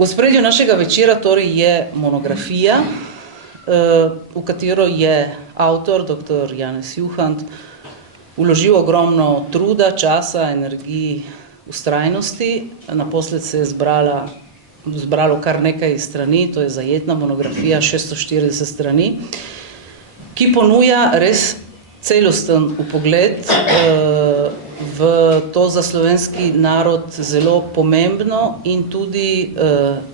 V ospredju našega večera torej je monografija, v katero je avtor, dr. Janez Juhant, vložil ogromno truda, časa, energiji, vztrajnosti. Naposled se je zbralo kar nekaj strani, to je zajetna monografija, 640 strani, ki ponuja res celosten vpogled v to za slovenski narod zelo pomembno in tudi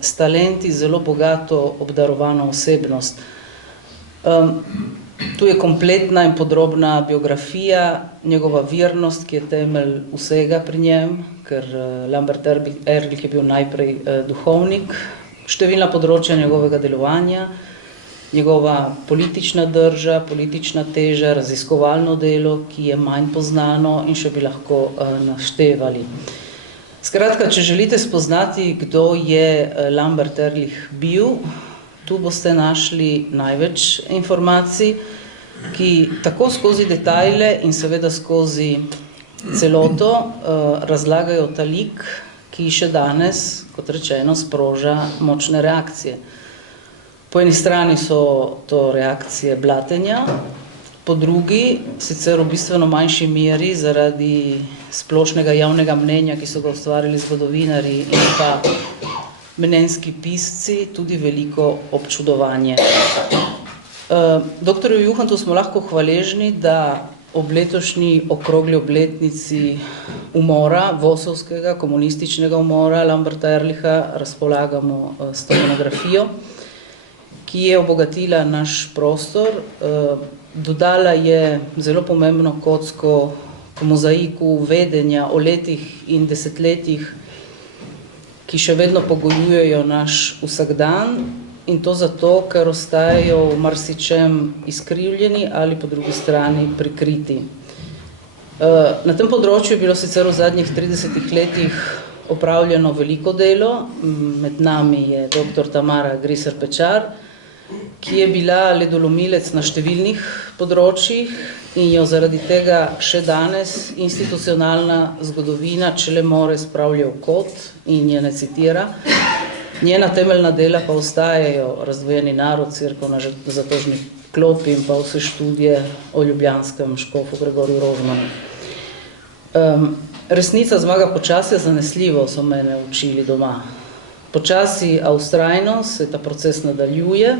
s talenti zelo bogato obdarovano osebnost. Tu je kompletna in podrobna biografija, njegova virnost, ki je temelj vsega pri njem, ker Lambert Ehrlich je bil najprej duhovnik, številna področja njegovega delovanja, njegova politična drža, politična teža, raziskovalno delo, ki je manj poznano in še bi lahko naštevali. Skratka, če želite spoznati, kdo je Lambert Ehrlich bil, tu boste našli največ informacij, ki tako skozi detajle in seveda skozi celoto razlagajo ta lik, ki še danes, kot rečeno, sproža močne reakcije. Po eni strani so to reakcije blatenja, po drugi, sicer v bistveno manjši meri zaradi splošnega javnega mnenja, ki so ga ustvarili zgodovinarji in pa mnenjski pisci, tudi veliko občudovanje. Doktorju Juhantu smo lahko hvaležni, da ob letošnji okrogli obletnici umora, Vosovskega, komunističnega umora Lamberta Ehrlicha, razpolagamo s to monografijo, ki je obogatila naš prostor, dodala je zelo pomembno kocko k mozaiku vedenja o letih in desetletjih, ki še vedno pogojujejo naš vsakdan, in to zato, ker ostajajo v marsičem izkrivljeni ali po drugi strani prikriti. Na tem področju je bilo sicer v zadnjih 30 letih opravljeno veliko delo, med nami je dr. Tamara Griser-Pečar, ki je bila ledolomilec na številnih področjih in jo zaradi tega še danes institucionalna zgodovina, če le more, spravlja v kot in je ne citira. Njena temeljna dela pa ostajajo Razdvojeni narod, Cerkev na zatožni klopi in pa vse študije o ljubljanskem škofu Gregorju Rozmanu. Resnica zmaga počasi, zanesljivo so mene učili doma. Počasi, a vztrajno se ta proces nadaljuje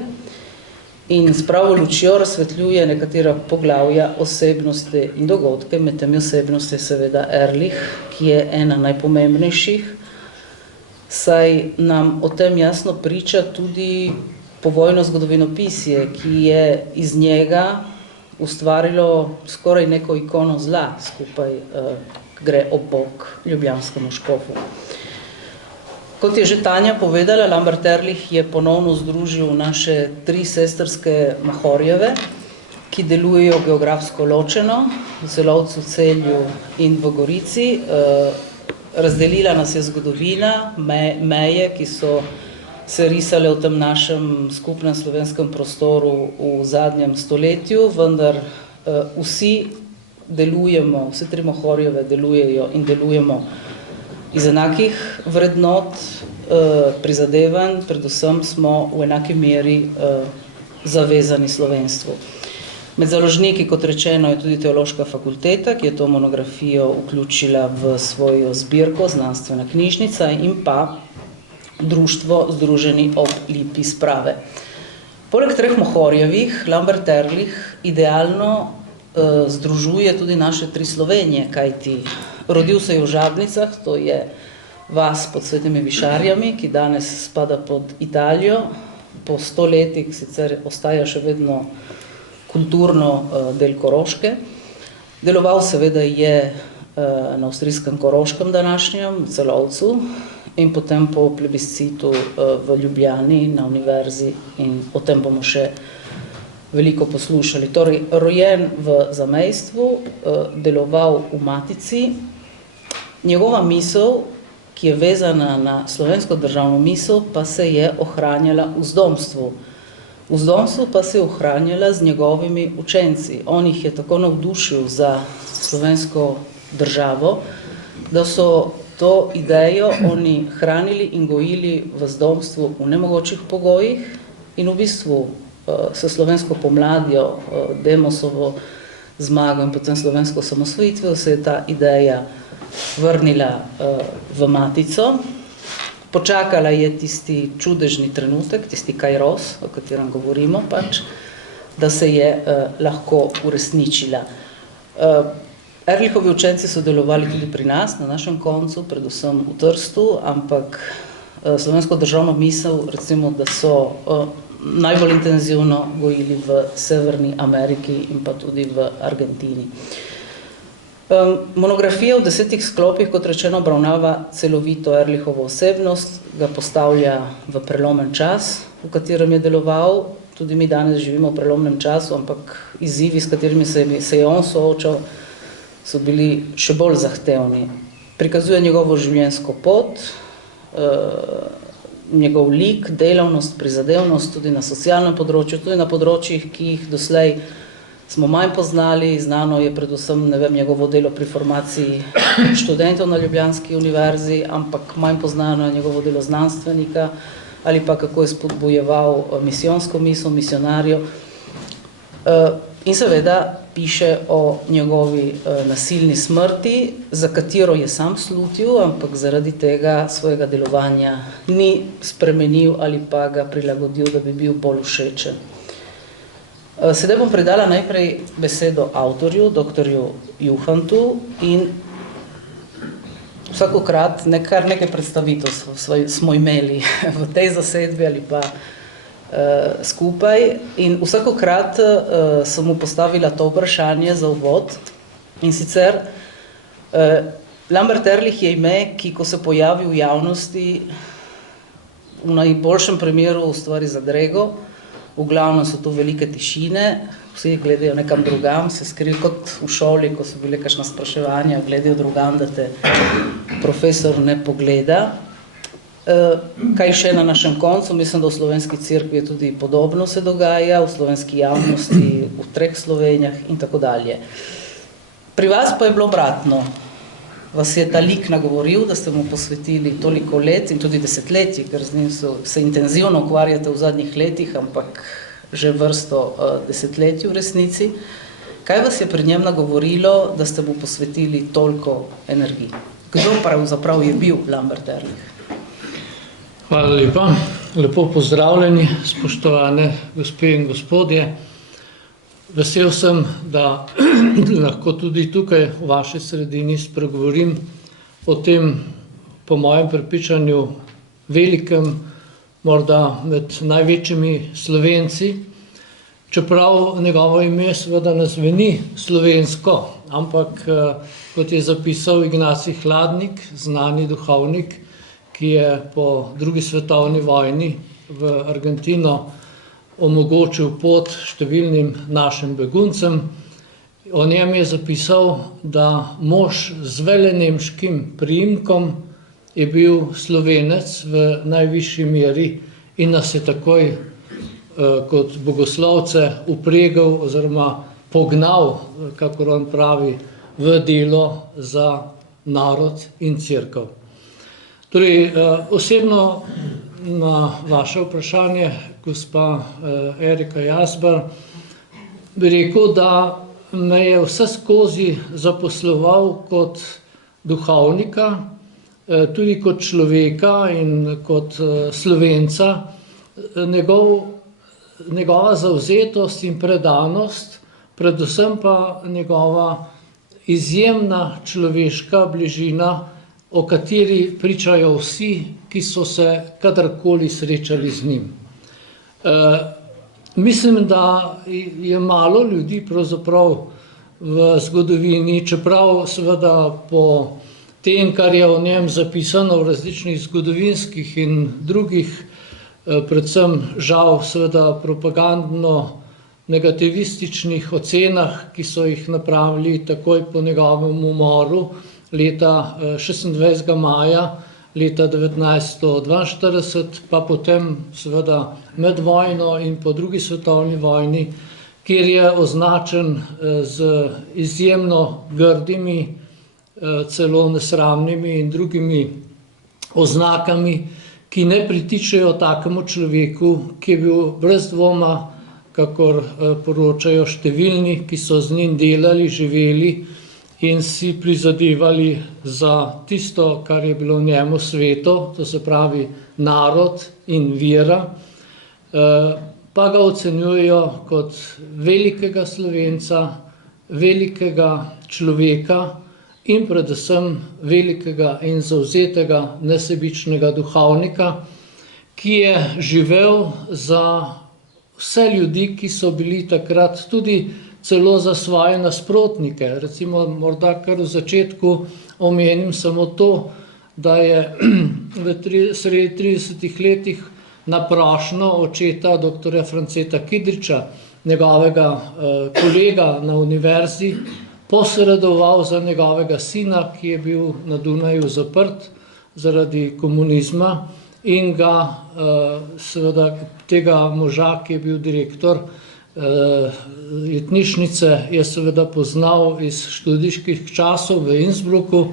in s pravo lučjo razsvetljuje nekatera poglavja osebnosti in dogodke, med temi osebnosti seveda Ehrlich, ki je ena najpomembnejših, saj nam o tem jasno priča tudi povojno zgodovinopisje, ki je iz njega ustvarilo skoraj neko ikono zla, skupaj gre ob bok ljubljanskemu škofu. Kot je že Tanja povedala, Lambert Ehrlich je ponovno združil naše 3 sestrske Mahorjeve, ki delujejo geografsko ločeno, v Celovcu, Celju in v Gorici. Razdelila nas je zgodovina, meje, ki so se risale v tem našem skupnem slovenskem prostoru v zadnjem stoletju, vendar vsi delujemo, vse 3 Mahorjeve delujejo in delujemo iz enakih vrednot, prizadevanj, predvsem smo v enaki meri zavezani slovenstvu. Med založniki, kot rečeno, je tudi Teološka fakulteta, ki je to monografijo vključila v svojo zbirko, znanstvena knjižnica, in pa društvo Združeni ob lipi sprave. Poleg 3 Mahorjevih, Lambert Ehrlich idealno združuje tudi naše 3 Slovenije, kajti rodil se je v Žabnicah, to je vas pod Svetimi Višarjami, ki danes spada pod Italijo, po 100 letih sicer ostaja še vedno kulturno del Koroške. Deloval seveda je na avstrijskem Koroškem današnjem, v Celovcu, in potem po plebiscitu v Ljubljani na univerzi, in o tem bomo še veliko poslušali. Torej, rojen v zamejstvu, deloval v Matici, njegova misel, ki je vezana na slovensko državno misel, pa se je ohranjala v zdomstvu. V zdomstvu pa se je ohranjala z njegovimi učenci. On jih je tako navdušil za slovensko državo, da so to idejo oni hranili in gojili v zdomstvu v nemogočih pogojih in v bistvu s slovensko pomladjo, Demosovo zmago in potem slovensko samosvojitvijo se je ta ideja vrnila v matico. Počakala je tisti čudežni trenutek, tisti kairos, o katerem govorimo pač, da se je lahko uresničila. Ehrlichovi učenci so delovali tudi pri nas, na našem koncu, predvsem v Trstu, ampak slovensko državno misel, recimo, da so najbolj intenzivno gojili v Severni Ameriki in pa tudi v Argentini. Monografija v 10 sklopih, kot rečeno, obravnava celovito Ehrlichovo osebnost, ga postavlja v prelomen čas, v katerem je deloval. Tudi mi danes živimo v prelomnem času, ampak izzivi, s katerimi se je on soočal, so bili še bolj zahtevni. Prikazuje njegovo življenjsko pot, njegov lik, delavnost, prizadevnost tudi na socialnem področju, tudi na področjih, ki jih doslej smo manj poznali. Znano je predvsem, njegovo delo pri formaciji študentov na Ljubljanski univerzi, ampak manj poznano je njegovo delo znanstvenika ali pa kako je spodbujeval misijonsko misel, misionarjev. In seveda piše o njegovi nasilni smrti, za katero je sam slutil, ampak zaradi tega svojega delovanja ni spremenil ali pa ga prilagodil, da bi bil bolj všečen. Sedaj bom predala najprej besedo avtorju, doktorju Juhantu, in vsakokrat kar nekaj predstavitev smo imeli v tej zasedbi ali pa skupaj, in vsakokrat sem mu postavila to vprašanje za uvod, in sicer Lambert Ehrlich je ime, ki ko se pojavi v javnosti, v najboljšem primeru ustvari zadrego. V glavnem so to velike tišine, vsi gledajo nekam drugam, se skrijo kot v šoli, ko so bile kakšna spraševanja, gledajo drugam, da te profesor ne pogleda. Kaj še na našem koncu? Mislim, da v slovenski cerkvi tudi podobno se dogaja, v slovenski javnosti, v 3 Slovenijah in tako dalje. Pri vas pa je bilo obratno. Vas je ta lik nagovoril, da ste mu posvetili toliko let in tudi desetletji, ker z njim se intenzivno ukvarjate v zadnjih letih, ampak že vrsto desetletij v resnici. Kaj vas je pri njem nagovorilo, da ste mu posvetili toliko energij? Kdo pravzaprav je bil Lambert Ehrlich? Hvala lepa. Lepo pozdravljeni, spoštovane gospe in gospodje. Vesel sem, da lahko tudi tukaj v vaši sredini spregovorim o tem, po mojem prepričanju, velikem, morda med največjimi Slovenci, čeprav njegovo ime seveda ne zveni slovensko, ampak kot je zapisal Ignacij Hladnik, znani duhovnik, ki je po drugi svetovni vojni v Argentino omogočil pot številnim našim beguncem. O njem je zapisal, da mož z velenemškim priimkom je bil Slovenec v najvišji meri in nas je takoj kot bogoslovce upregal oziroma pognal, kakor on pravi, v delo za narod in cerkev. Torej, osebno na vaše vprašanje, gospa Erika Jazbar, bi rekel, da me je vse skozi zaposloval kot duhovnika, tudi kot človeka in kot Slovenca. Njegova zavzetost in predanost, predvsem pa njegova izjemna človeška bližina, o kateri pričajo vsi, ki so se kadarkoli srečali z njim. Mislim, da je malo ljudi pravzaprav v zgodovini, čeprav seveda po tem, kar je o njem zapisano v različnih zgodovinskih in drugih, predvsem žal seveda propagandno negativističnih ocenah, ki so jih napravili takoj po njegovem umoru leta 26. maja leta 1942, pa potem seveda med vojno in po drugi svetovni vojni, kjer je označen z izjemno grdimi celo nesramnimi in drugimi oznakami, ki ne pritičejo takemu človeku, ki je bil brez dvoma, kakor poročajo številni, ki so z njim delali, živeli in si prizadevali za tisto, kar je bilo njemu sveto, to se pravi narod in vera, pa ga ocenjujejo kot velikega Slovenca, velikega človeka in predvsem velikega in zavzetega nesebičnega duhovnika, ki je živel za vse ljudi, ki so bili takrat tudi celo za svoje nasprotnike. Recimo, morda kar v začetku omenim samo to, da je sredi 30 letih na prošnjo očeta dr. Franceta Kidriča, njegovega kolega na univerzi, posredoval za njegovega sina, ki je bil na Dunaju zaprt zaradi komunizma, in ga seveda tega moža, ki je bil direktor jetnišnice, je seveda poznal iz študijskih časov v Innsbrucku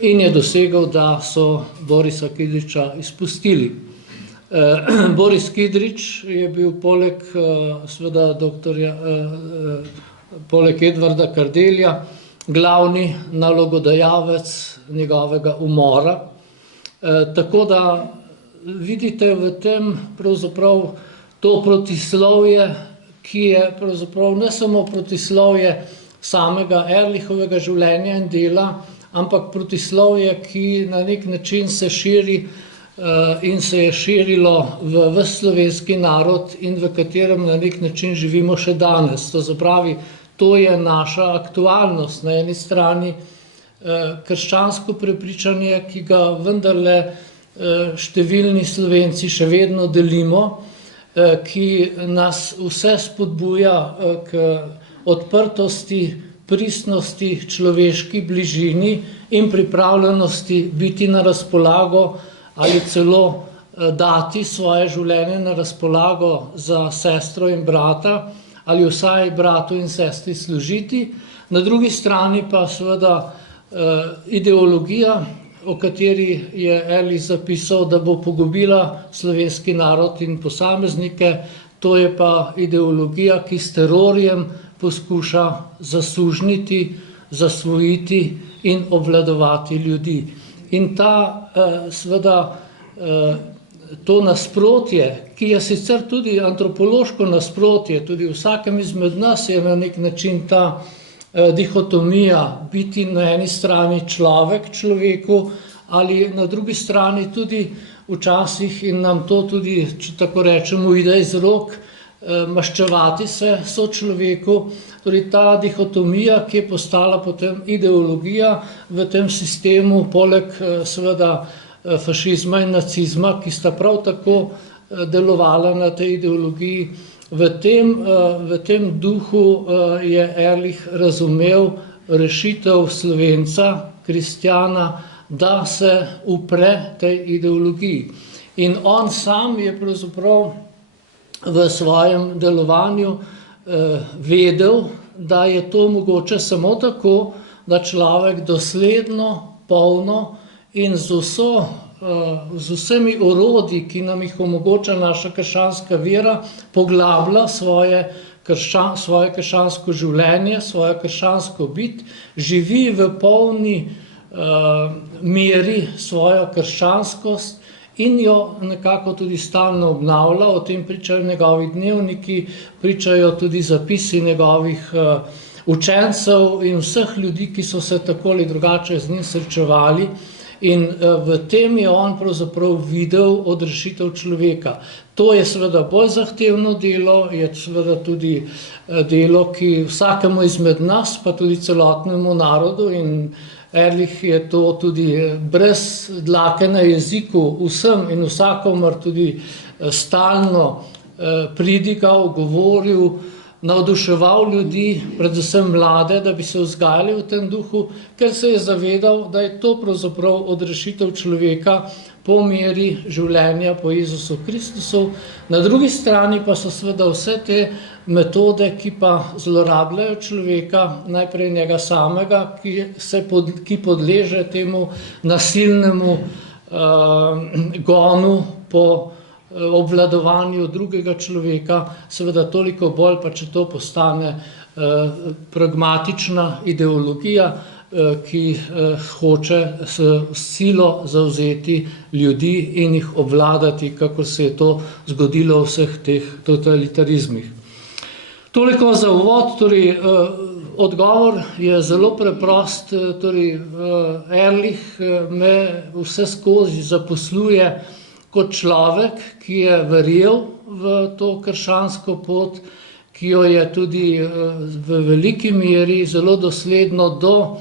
in je dosegel, da so Borisa Kidriča izpustili. Boris Kidrič je bil poleg seveda poleg Edvarda Kardelja glavni nalogodajalec njegovega umora. Tako da vidite v tem pravzaprav to protislovje, ki je pravzaprav ne samo protislovje samega Ehrlichovega življenja in dela, ampak protislovje, ki na nek način se širi in se je širilo v ves slovenski narod in v katerem na nek način živimo še danes. To se pravi, to je naša aktualnost. Na eni strani krščansko prepričanje, ki ga vendarle številni Slovenci še vedno delimo, ki nas vse spodbuja k odprtosti, pristnosti, človeški bližini in pripravljenosti biti na razpolago ali celo dati svoje življenje na razpolago za sestro in brata, ali vsaj bratu in sestri služiti. Na drugi strani pa seveda ideologija, o kateri je Ehrlich zapisal, da bo pogubila slovenski narod in posameznike, to je pa ideologija, ki s terorjem poskuša zasužniti, zasvojiti in obvladovati ljudi. In seveda to nasprotje, ki je sicer tudi antropološko nasprotje, tudi v vsakem izmed nas je na nek način ta dihotomija, biti na eni strani človek človeku ali na drugi strani tudi včasih, in nam to tudi, če tako rečemo, ide iz rok, maščevati se sočloveku. Torej ta dihotomija, ki je postala potem ideologija v tem sistemu, poleg seveda fašizma in nacizma, ki sta prav tako delovala na tej ideologiji. V tem duhu je Ehrlich razumel rešitev Slovenca, kristjana, da se upre tej ideologiji. In on sam je pravzaprav v svojem delovanju vedel, da je to mogoče samo tako, da človek dosledno, polno in z vsemi orodji, ki nam jih omogoča naša krščanska vera, poglablja svoje krščansko življenje, svojo krščansko bit, živi v polni meri svojo krščanskost in jo nekako tudi stalno obnavlja. O tem pričajo njegovi dnevniki, pričajo tudi zapisi njegovih učencev in vseh ljudi, ki so se tako ali drugače z njim srečevali. In v tem je on pravzaprav videl odrešitev človeka. To je seveda bolj zahtevno delo, je seveda tudi delo, ki vsakemu izmed nas, pa tudi celotnemu narodu, in Ehrlich je to tudi brez dlake na jeziku vsem in vsakomur tudi stalno pridigal, govoril, navduševal ljudi, predvsem mlade, da bi se vzgajali v tem duhu, ker se je zavedal, da je to pravzaprav odrešitev človeka po meri življenja po Jezusu Kristusu, na drugi strani pa so seveda vse te metode, ki pa zlorabljajo človeka, najprej njega samega, ki podleže temu nasilnemu gonu po obvladovanju drugega človeka, seveda toliko bolj pa, če to postane pragmatična ideologija, ki hoče s silo zavzeti ljudi in jih obvladati, kako se je to zgodilo v vseh teh totalitarizmih. Toliko za uvod, torej odgovor je zelo preprost, torej Ehrlich me vse skozi zaposluje kot človek, ki je verjel v to krščansko pot, ki jo je tudi v veliki meri zelo dosledno do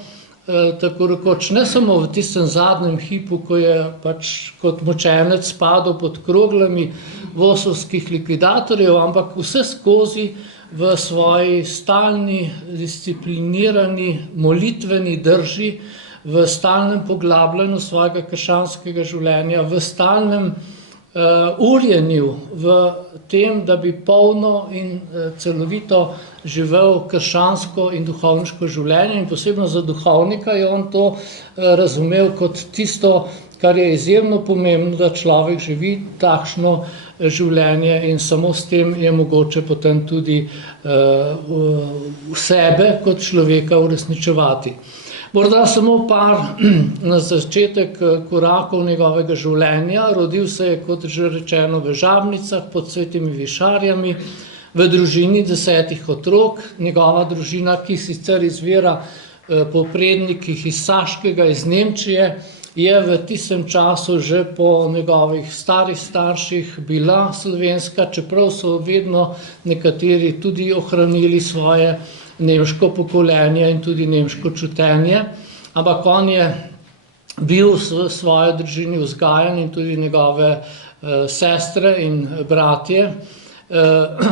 tako rekoč ne samo v tistem zadnjem hipu, ko je pač kot močenec padel pod kroglami vosovskih likvidatorjev, ampak vse skozi v svoji stalni, disciplinirani, molitveni drži, v stalnem poglabljanju svojega krščanskega življenja, v stalnem urjenju v tem, da bi polno in celovito živel krščansko in duhovniško življenje, in posebno za duhovnika je on to razumel kot tisto, kar je izjemno pomembno, da človek živi takšno življenje in samo s tem je mogoče potem tudi sebe kot človeka uresničevati. Morda samo par na začetek korakov njegovega življenja. Rodil se je, kot že rečeno, v Žabnicah pod Svetimi Višarjami, v družini 10 otrok. Njegova družina, ki sicer izvira po prednikih iz Saškega, iz Nemčije, je v tistem času že po njegovih starih starših bila slovenska, čeprav so vedno nekateri tudi ohranili svoje nemško pokolenje in tudi nemško čutenje, ampak on je bil v svoji družini vzgajan in tudi njegove sestre in bratje.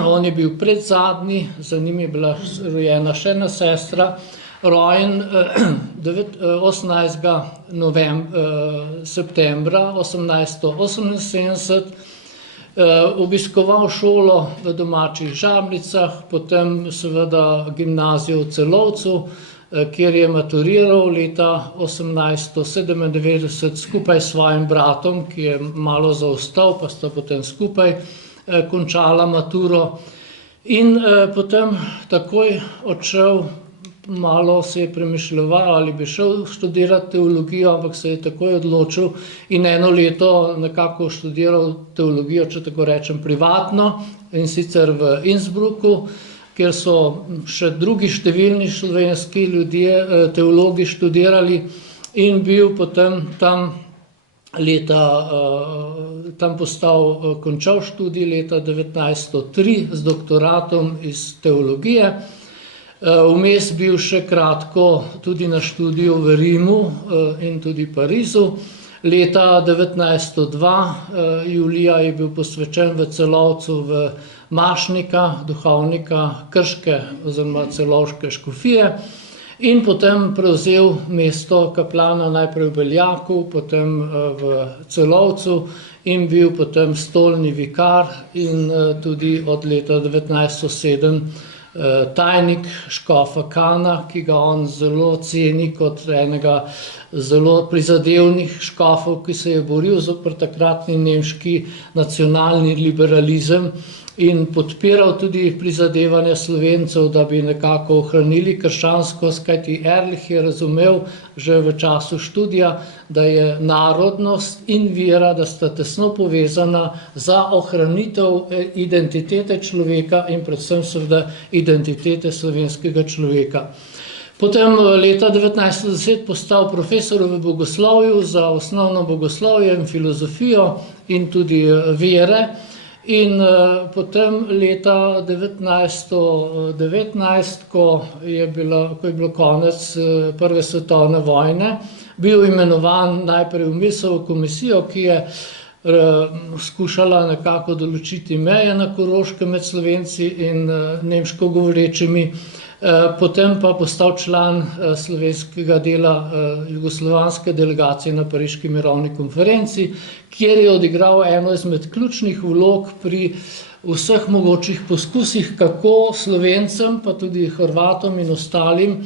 On je bil predzadnji, za njim je bila rojena še ena sestra, rojen 18. septembra 1878, obiskoval šolo v domačih Žabnicah, potem seveda gimnazijo v Celovcu, kjer je maturiral leta 1897 skupaj s svojim bratom, ki je malo zaostal, pa sta potem skupaj končala maturo. In potem takoj odšel, malo se je premišljeval, ali bi šel študirati teologijo, ampak se je takoj odločil in 1 leto nekako študiral teologijo, če tako rečem, privatno, in sicer v Innsbrucku, kjer so še drugi številni slovenski ljudje, teologi študirali, in bil potem tam končal študij leta 1903 z doktoratom iz teologije. Vmes bil še kratko tudi na študiju v Rimu in tudi Parizu. Leta 1902 julija je bil posvečen v Celovcu v mašnika, duhovnika krške oziroma celovške škofije, in potem prevzel mesto kaplana najprej v Beljaku, potem v Celovcu in bil potem stolni vikar in tudi od leta 1907 tajnik škofa Kana, ki ga on zelo ceni kot enega zelo prizadevnih škofov, ki se je boril zoper takratni nemški nacionalni liberalizem in podpiral tudi prizadevanja Slovencev, da bi nekako ohranili krščanskost, kajti Ehrlich je razumel že v času študija, da je narodnost in vera, da sta tesno povezana za ohranitev identitete človeka in predvsem seveda identitete slovenskega človeka. Potem leta 1910 postal profesor v bogoslovju za osnovno bogoslovje in filozofijo in tudi vere. In potem leta 1919, ko je bilo konec Prve svetovne vojne, bil imenovan najprej v Misovo komisijo, ki je skušala nekako določiti meje na Koroškem med Slovenci in nemško govorečimi. potem pa postal član slovenskega dela jugoslovanske delegacije na Pariški mirovni konferenci, kjer je odigral eno izmed ključnih vlog pri vseh mogočih poskusih, kako Slovencem, pa tudi Hrvatom in ostalim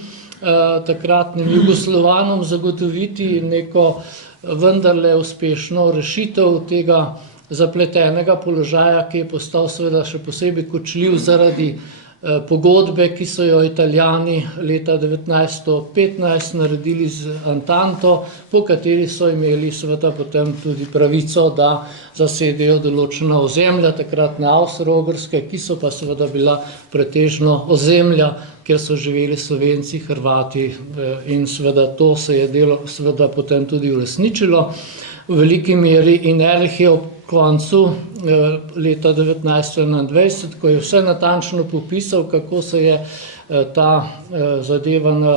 takratnim Jugoslovanom zagotoviti neko vendarle uspešno rešitev tega zapletenega položaja, ki je postal seveda še posebej kočljiv zaradi pogodbe, ki so jo Italijani leta 1915 naredili z Antanto, po kateri so imeli seveda potem tudi pravico, da zasedejo določena ozemlja, takratne Avstro-Ogrske, ki so pa seveda bila pretežno ozemlja, kjer so živeli Slovenci, Hrvati in seveda to se je delo seveda potem tudi uresničilo v veliki meri in Ehrlich je ob koncu leta 1921, ko je vse natančno popisal, kako se je ta zadeva na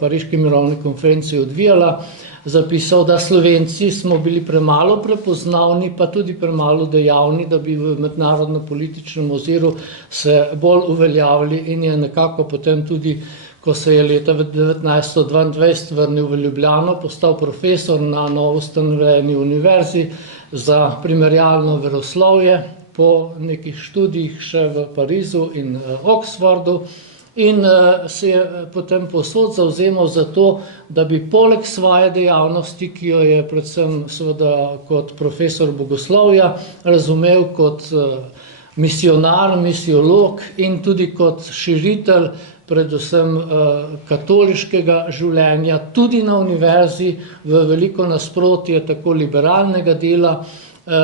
Pariški mirovni konferenci odvijala, zapisal, da Slovenci smo bili premalo prepoznavni, pa tudi premalo dejavni, da bi v mednarodno-političnem oziru se bolj uveljavili in je nekako potem tudi, ko se je leta 1922 vrnil v Ljubljano, postal profesor na novoustanovljeni univerzi za primerjalno veroslovje po nekih študijih še v Parizu in Oxfordu in se je potem povsod zavzemal za to, da bi poleg svoje dejavnosti, ki jo je predvsem seveda kot profesor bogoslovja razumel kot misionar, misiolog in tudi kot širitelj predvsem katoliškega življenja, tudi na univerzi, v veliko nasprotje tako liberalnega dela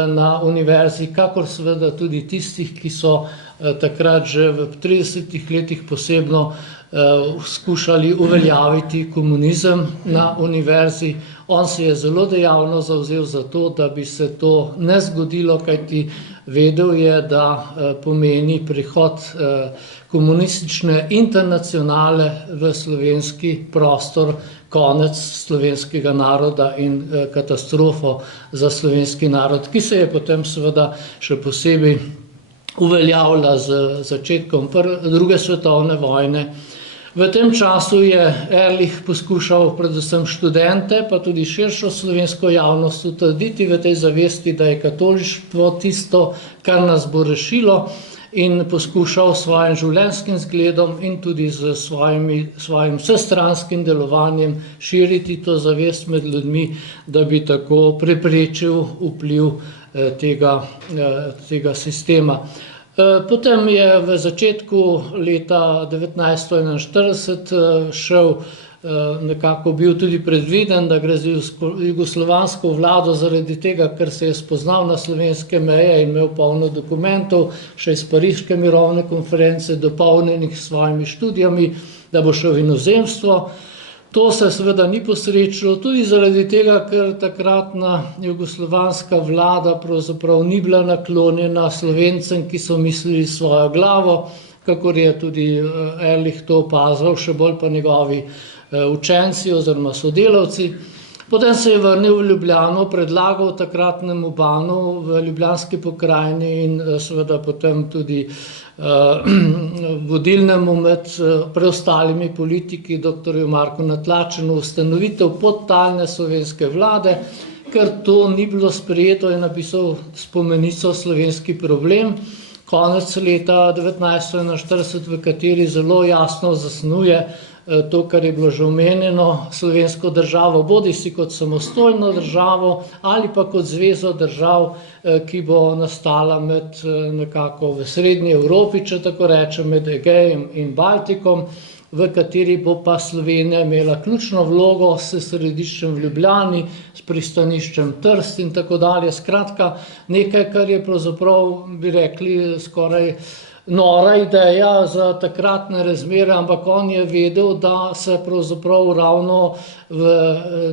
na univerzi, kakor seveda tudi tistih, ki so takrat že v 30 letih posebno skušali uveljaviti komunizem na univerzi. On se je zelo dejavno zavzel za to, da bi se to ne zgodilo, kajti vedel je, da pomeni prihod komunistične internacionale v slovenski prostor, konec slovenskega naroda in katastrofo za slovenski narod, ki se je potem seveda še posebej uveljavila z začetkom druge svetovne vojne. V tem času je Ehrlich poskušal predvsem študente, pa tudi širšo slovensko javnost utrditi v tej zavesti, da je katolištvo tisto, kar nas bo rešilo, in poskušal s svojim življenjskim zgledom in tudi z svojim vsestranskim delovanjem širiti to zavest med ljudmi, da bi tako preprečil vpliv tega sistema. Potem je v začetku leta 1941 šel, nekako bil tudi predviden, da gre za jugoslovansko vlado zaradi tega, ker se je spoznal na slovenske meje in imel polno dokumentov, še iz Pariške mirovne konference, dopolnjenih s svojimi študijami, da bo šel v inozemstvo. To se seveda ni posrečilo, tudi zaradi tega, ker takratna jugoslovanska vlada pravzaprav ni bila naklonjena Slovencem, ki so mislili svojo glavo, kakor je tudi Ehrlich to opazil, še bolj pa njegovi učenci oziroma sodelavci. Potem se je vrnil v Ljubljano, predlagal takratnemu banu v Ljubljanski pokrajini in seveda potem tudi vodilnemu med preostalimi politiki, doktorju Marku Natlačenu, ustanovitev podtalne slovenske vlade, ker to ni bilo sprejeto, je napisal spomenico Slovenski problem, konec leta 1941, v kateri zelo jasno zasnuje to, kar je bilo že omenjeno, slovensko državo, bodisi kot samostojno državo ali pa kot zvezo držav, ki bo nastala med nekako v srednji Evropi, če tako rečem, med Egejem in Baltikom, v kateri bo pa Slovenija imela ključno vlogo s središčem v Ljubljani, s pristaniščem Trst in tako dalje. Skratka, nekaj, kar je pravzaprav, bi rekli, skoraj nora ideja za takratne razmere, ampak on je vedel, da se pravzaprav ravno v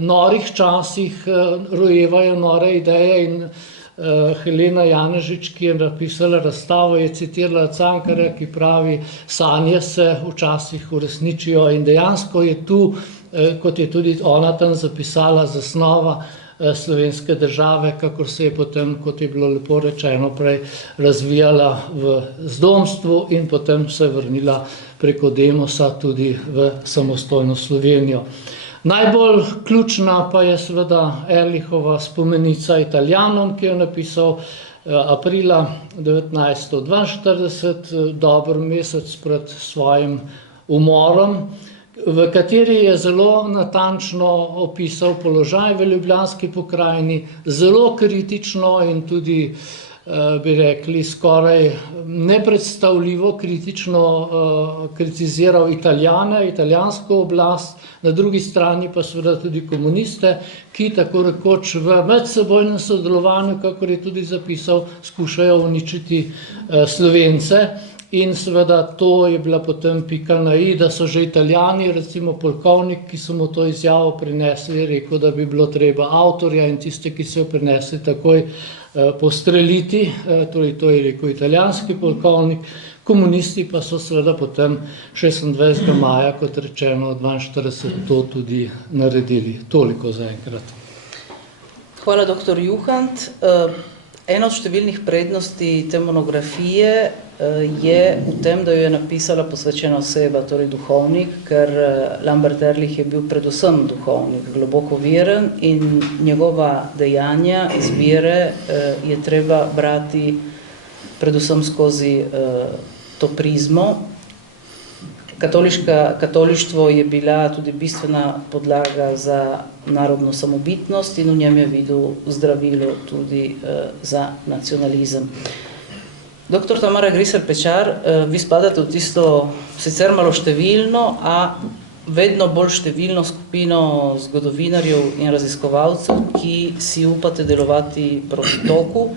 norih časih rojevajo nore ideje in Helena Janežič, ki je napisala razstavo, je citirala Cankarja, ki pravi, sanje se včasih uresničijo in dejansko je tu, kot je tudi ona tam zapisala, zasnova slovenske države, kakor se je potem, kot je bilo lepo rečeno prej, razvijala v zdomstvu in potem se vrnila preko Demosa tudi v samostojno Slovenijo. Najbolj ključna pa je seveda Ehrlichova spomenica Italijanom, ki jo je napisal aprila 1942, dober mesec pred svojim umorom, v kateri je zelo natančno opisal položaj v Ljubljanski pokrajini, zelo kritično in tudi, bi rekli, skoraj nepredstavljivo kritično kritiziral Italijane, italijansko oblast, na drugi strani pa seveda tudi komuniste, ki tako rekoč v medsebojnem sodelovanju, kakor je tudi zapisal, skušajo uničiti Slovence. In seveda to je bila potem pika na i, da so že Italijani, recimo polkovnik, ki so mu to izjavo prinesli, rekel, da bi bilo treba avtorja in tiste, ki so jo prinesli, takoj postreliti, torej to je rekel italijanski polkovnik, komunisti pa so seveda potem 26. maja, kot rečeno, 42 to tudi naredili. Toliko zaenkrat. Hvala, dr. Juhant. Ena od številnih prednosti te monografije je v tem, da jo je napisala posvečena oseba, torej duhovnik, ker Lambert Ehrlich je bil predvsem duhovnik, globoko veren in njegova dejanja, izbire je treba brati predvsem skozi to prizmo. Katolištvo je bila tudi bistvena podlaga za narodno samobitnost in v njem je videl zdravilo tudi za nacionalizem. Dr. Tamara Grisar Pečar, vi spadate v tisto sicer malo številno, a vedno bolj številno skupino zgodovinarjev in raziskovalcev, ki si upate delovati proti toku.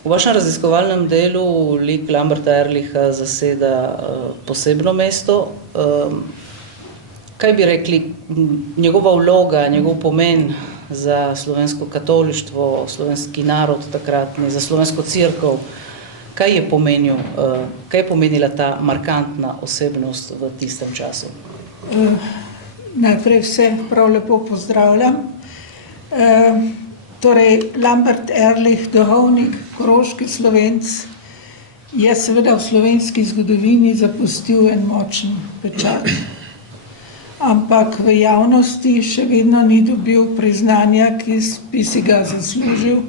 V vašem raziskovalnem delu lik Lamberta Ehrlicha zaseda posebno mesto. Kaj bi rekli, njegova vloga, njegov pomen za slovensko katolištvo, slovenski narod takratni, za slovensko cerkev, kaj je pomenila ta markantna osebnost v tistem času? Najprej vse prav lepo pozdravljam. Torej, Lambert Ehrlich, duhovnik, koroški Slovenc, je seveda v slovenski zgodovini zapustil en močen pečat. Ampak v javnosti še vedno ni dobil priznanja, ki bi si ga zaslužil,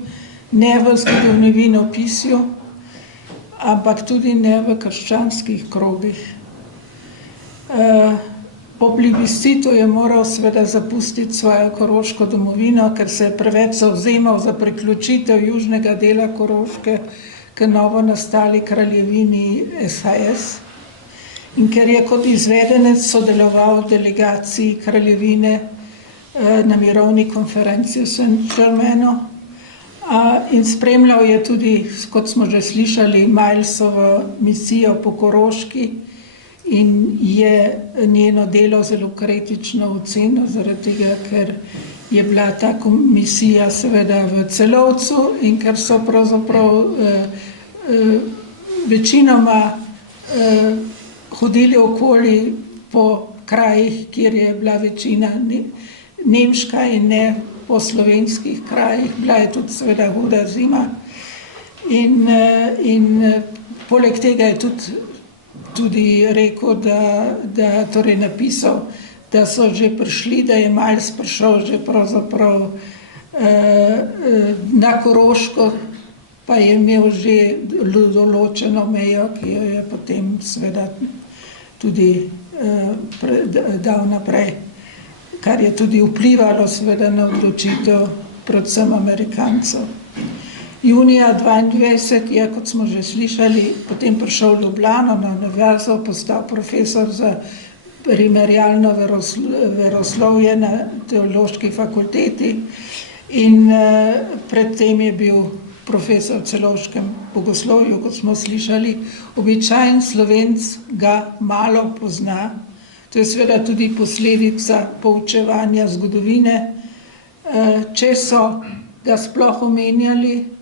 ne v zgodovinopisju, ampak tudi ne v krščanskih krogih. Po plebiscitu je moral seveda zapustiti svojo koroško domovino, ker se je preveč zavzemal za priključitev južnega dela Koroške k novo nastali kraljevini SHS. In ker je kot izvedenec sodeloval v delegaciji kraljevine na mirovni konferenci v Saint-Germainu in spremljal je tudi, kot smo že slišali, Milesovo misijo po Koroški, in je njeno delo zelo kritično ocenil, zaradi tega, ker je bila ta komisija seveda v Celovcu in ker so pravzaprav večinoma hodili okoli po krajih, kjer je bila večina nemška in ne po slovenskih krajih. Bila je tudi seveda huda zima in poleg tega je tudi rekel, da torej napisal, da so že prišli, da je Miles prišel že pravzaprav na Koroško, pa je imel že določeno mejo, ki jo je potem seveda tudi dal naprej, kar je tudi vplivalo seveda na odločitev predvsem Amerikancev. Junija 22 je, kot smo že slišali, potem prišel v Ljubljano na univerzo, postal profesor za primerjalno veroslovje na teološki fakulteti in predtem je bil profesor v celovškem bogoslovju, kot smo slišali. Običajen Slovenc ga malo pozna. To je seveda tudi posledica poučevanja zgodovine. Če so ga sploh omenjali,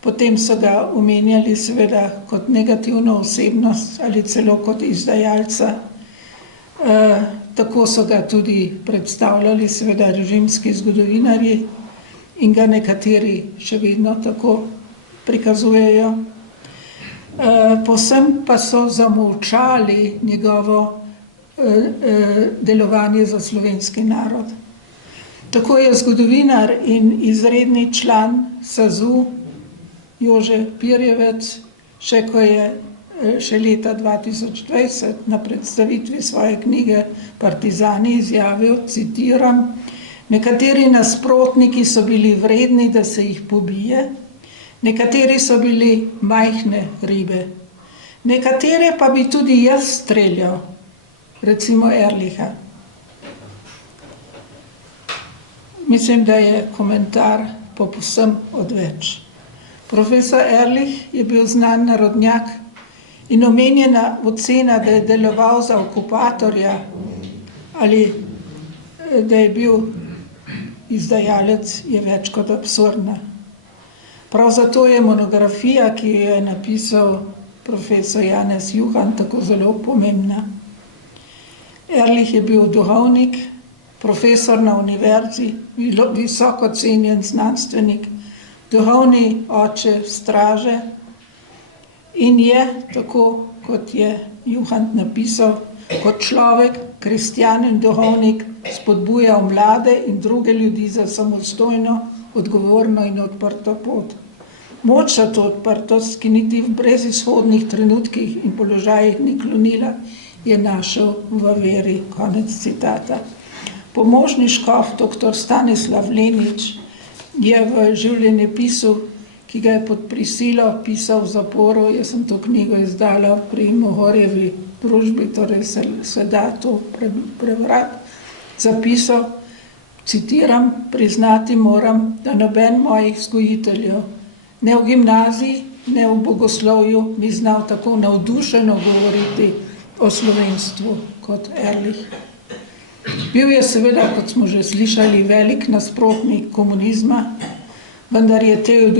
potem so ga omenjali seveda kot negativno osebnost ali celo kot izdajalca. Tako so ga tudi predstavljali seveda režimski zgodovinarji in ga nekateri še vedno tako prikazujejo. Povsem pa so zamolčali njegovo delovanje za slovenski narod. Tako je zgodovinar in izredni član SAZU Jože Pirjevec, še leta 2020 na predstavitvi svoje knjige Partizani izjavil, citiram: "Nekateri nasprotniki so bili vredni, da se jih pobije, nekateri so bili majhne ribe, nekatere pa bi tudi jaz streljal, recimo Ehrlicha." Mislim, da je komentar povsem odveč. Profesor Ehrlich je bil znan narodnjak in omenjena ocena, da je deloval za okupatorja ali da je bil izdajalec, je več kot absurdna. Prav zato je monografija, ki jo je napisal profesor Janez Juhant, tako zelo pomembna. Ehrlich je bil duhovnik, profesor na univerzi, visoko cenjen znanstvenik, duhovni oče straže in je, tako kot je Juhant napisal, kot človek, kristjan in duhovnik spodbujal mlade in druge ljudi za samostojno, odgovorno in odprto pot. Moč za to odprtost, ki niti v brezizhodnih trenutkih in položajih ni klonila, je našel v veri. Konec citata. Pomožni škof dr. Stanislav Lenič je v življenjepisu, ki ga je pod prisilo pisal v zaporu, jaz sem to knjigo izdala pri Mohorjevi družbi, torej se da to prebrati, zapisal, citiram: "Priznati moram, da noben mojih vzgojiteljev, ne v gimnaziji, ne v bogoslovju, ni znal tako navdušeno govoriti o slovenstvu kot Ehrlich." Bil je seveda, kot smo že slišali, velik nasprotnik komunizma, vendar je tej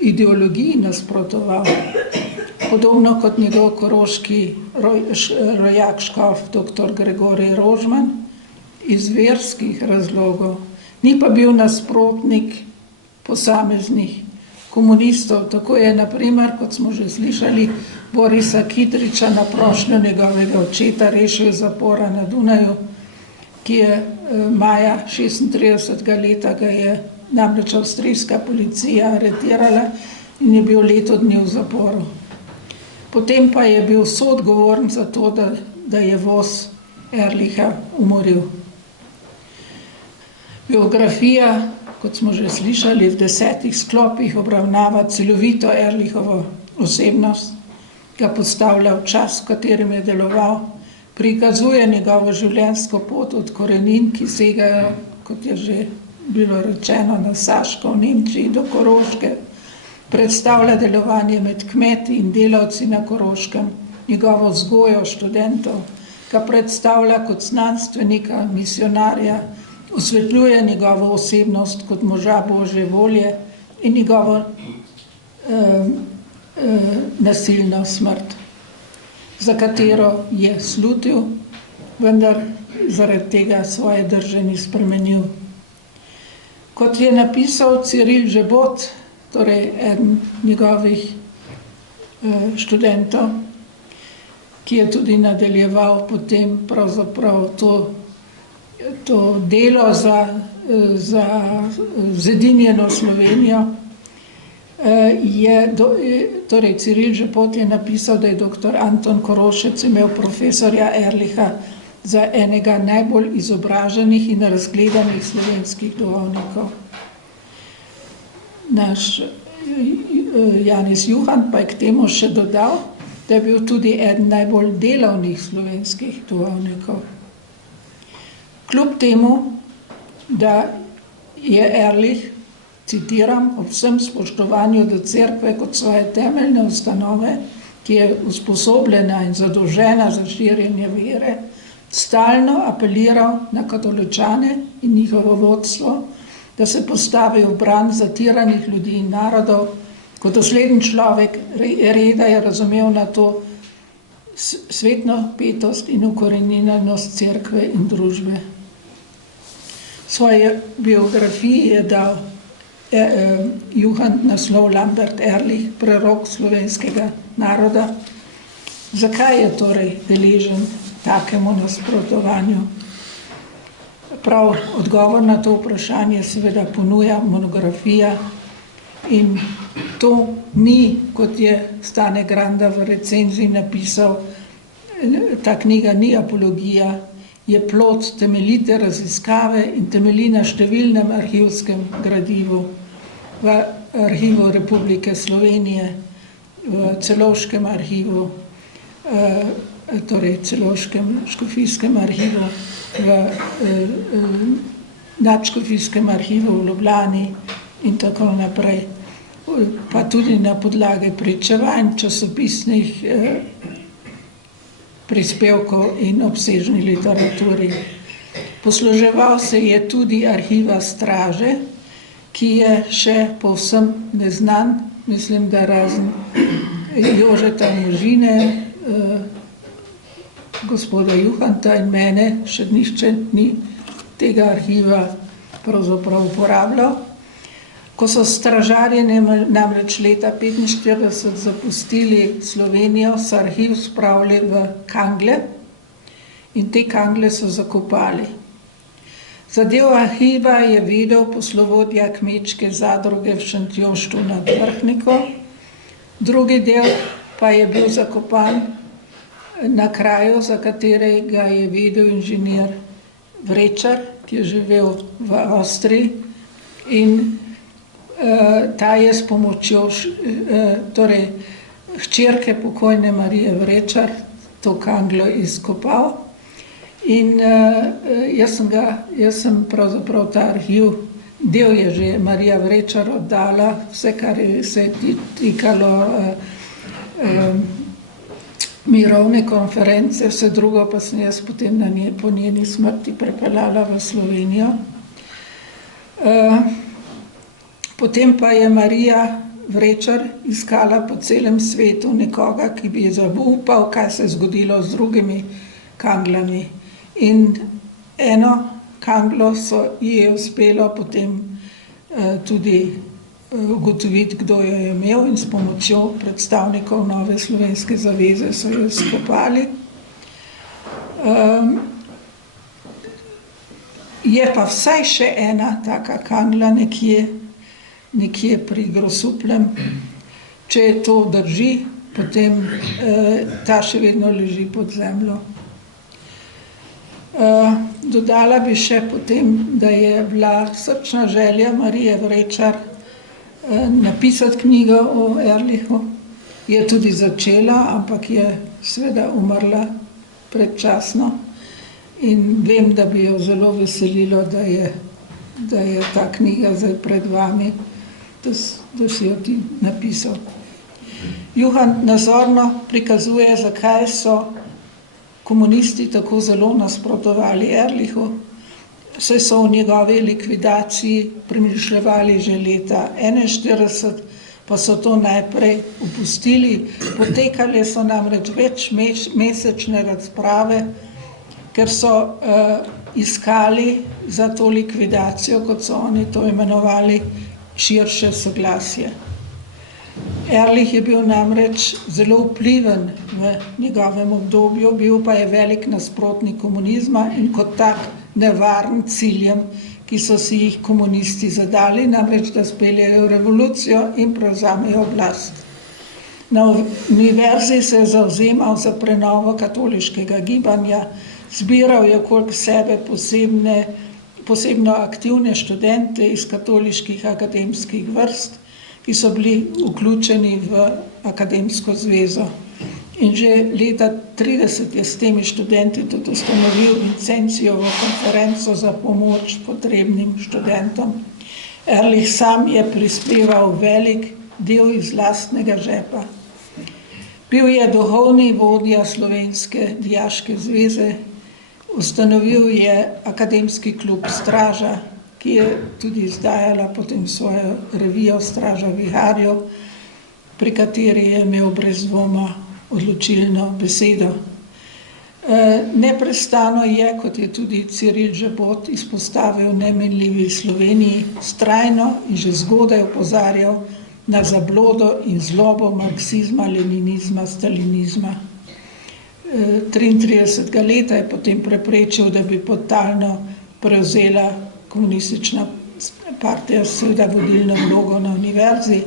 ideologiji nasprotoval, podobno kot njegov koroški rojak škof dr. Gregorij Rožman, iz verskih razlogov. Ni pa bil nasprotnik posameznih komunistov. Tako je, na primer, kot smo že slišali, Borisa Kidriča na prošnjo njegovega očeta rešil iz zapora na Dunaju, ki je maja 36. leta ga je namreč avstrijska policija aretirala in je bil leto dni v zaporu. Potem pa je bil soodgovoren za to, da je voz Ehrlicha umoril. Biografija, kot smo že slišali, v 10 sklopih obravnava celovito Ehrlichovo osebnost, ga postavlja v čas, v katerem je deloval, prikazuje njegovo življenjsko pot od korenin, ki segajo, kot je že bilo rečeno, na Saško v Nemčiji do Koroške, predstavlja delovanje med kmeti in delavci na Koroškem, njegovo vzgojo študentov, ga predstavlja kot znanstvenika, misionarja, osvetljuje njegovo osebnost kot moža Božje volje in njegovo nasilno smrt, za katero je slutil, vendar zaradi tega svoje drže ni spremenil. Kot je napisal Cyril Žebot, torej eden njegovih študentov, ki je tudi nadaljeval potem pravzaprav to delo za zedinjeno Slovenijo, torej Cyril Žebot je napisal, da je dr. Anton Korošec imel profesorja Ehrlicha za enega najbolj izobraženih in razgledanih slovenskih duhovnikov. Naš Janez Juhant pa je k temu še dodal, da je bil tudi eden najbolj delavnih slovenskih duhovnikov. Kljub temu, da je Ehrlich, citiram, ob vsem spoštovanju do cerkve kot svoje temeljne ustanove, ki je usposobljena in zadolžena za širjenje vere, stalno apeliral na katoličane in njihovo vodstvo, da se postavi v bran zatiranih ljudi in narodov. Kot dosleden človek reda je razumel na to svetno petost in ukoreninjenost cerkve in družbe. Svoje biografiji je dal Juhant naslov Lambert Ehrlich, prerok slovenskega naroda. Zakaj je torej deležen takemu nasprotovanju? Prav odgovor na to vprašanje seveda ponuja monografija in to ni, kot je Stane Granda v recenziji napisal, ta knjiga ni apologija, je plod temeljite raziskave in temelji na številnem arhivskem gradivu v arhivu Republike Slovenije, v Celovškem arhivu, torej Celovškem škofijskem arhivu, v nadškofijskem arhivu v Ljubljani in tako naprej, pa tudi na podlagi pričevanj, časopisnih prispevkov in obsežni literaturi. Posluževal se je tudi arhiva Straže, ki je še povsem neznan, mislim, da razen Jožeta Možine, gospoda Juhanta in mene, še nihče ni tega arhiva pravzaprav uporabljal. Ko so stražarji namreč leta 1945 zapustili Slovenijo, so arhiv spravili v Kangle in te Kangle so zakopali. Zadev arhiva je vedel poslovodja kmečke zadruge v Šentjoštu nad Vrhniko, drugi del pa je bil zakopan na kraju, za katerega je vedel inženir Vrečar, ki je živel v Avstriji in ta je s pomočjo torej hčerke pokojne Marije Vrečar to Kanglo izkopal in jaz sem pravzaprav ta arhiv, del je že Marija Vrečar oddala, vse kar se je tikalo mirovne konference, vse drugo pa sem jaz potem po njeni smrti prepeljala v Slovenijo. Potem pa je Marija Vrečar iskala po celem svetu nekoga, ki bi zaupal, kaj se je zgodilo z drugimi Kanglami. In eno Kanglo ji je uspelo potem tudi ugotoviti, kdo jo je imel in s pomočjo predstavnikov Nove slovenske zaveze so jo skopali. Je pa vsaj še ena taka Kangla nekje pri Grosupljem. Če to drži, potem ta še vedno leži pod zemljo. Dodala bi še potem, da je bila srčna želja Marije Vrečar napisati knjigo o Ehrlichu. Je tudi začela, ampak je seveda umrla predčasno. In vem, da bi jo zelo veselilo, da je ta knjiga zdaj pred vami, da si jo ti napisal. Juhant nazorno prikazuje, zakaj so komunisti tako zelo nasprotovali Ehrlichu, saj so v njegovi likvidaciji premišljevali že leta 1941, pa so to najprej opustili. Potekale so namreč večmesečne razprave, ker so iskali za to likvidacijo, kot so oni to imenovali, širše soglasje. Ehrlich je bil namreč zelo vpliven v njegovem obdobju, bil pa je velik nasprotnik komunizma in kot tak nevaren ciljem, ki so si jih komunisti zadali, namreč da speljejo revolucijo in prevzamejo oblast. Na univerzi se je zavzemal za prenovo katoliškega gibanja, zbiral je okrog sebe posebno aktivne študente iz katoliških akademskih vrst, ki so bili vključeni v akademsko zvezo. In že leta 1930 je s temi študenti tudi ustanovil Vincentijevo konferenco za pomoč potrebnim študentom. Ehrlich sam je prispeval velik del iz lastnega žepa. Bil je duhovni vodja Slovenske dijaške zveze, ustanovil je akademski klub Straža, ki je tudi izdajala potem svojo revijo Straža viharjev, pri kateri je imel brez dvoma odločilno besedo. Neprestano je, kot je tudi Ciril Žebot izpostavil, nemenljivi Sloveniji, vztrajno in že zgodaj opozarjal na zablodo in zlobo marksizma, leninizma, stalinizma. 33. leta je potem preprečil, da bi podtalno prevzela komunistična partija seveda vodilno vlogo na univerzi.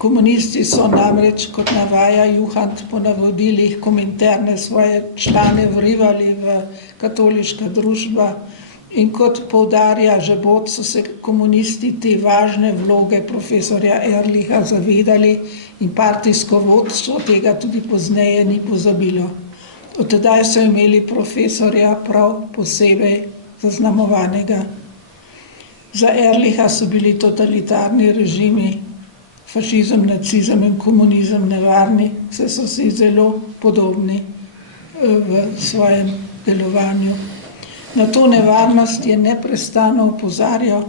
Komunisti so namreč, kot navaja Juhant, po navodilih Kominterne svoje člane vrivali v katoliška družba in kot poudarja Žebot, so se komunisti te važne vloge profesorja Ehrlicha zavedali in partijsko vodstvo tega tudi pozneje ni pozabilo. Od tedaj so imeli profesorja prav posebej zaznamovanega. Za Ehrlicha so bili totalitarni režimi, fašizem, nacizem in komunizem nevarni, saj so si zelo podobni v svojem delovanju. Na to nevarnost je neprestano opozarjal,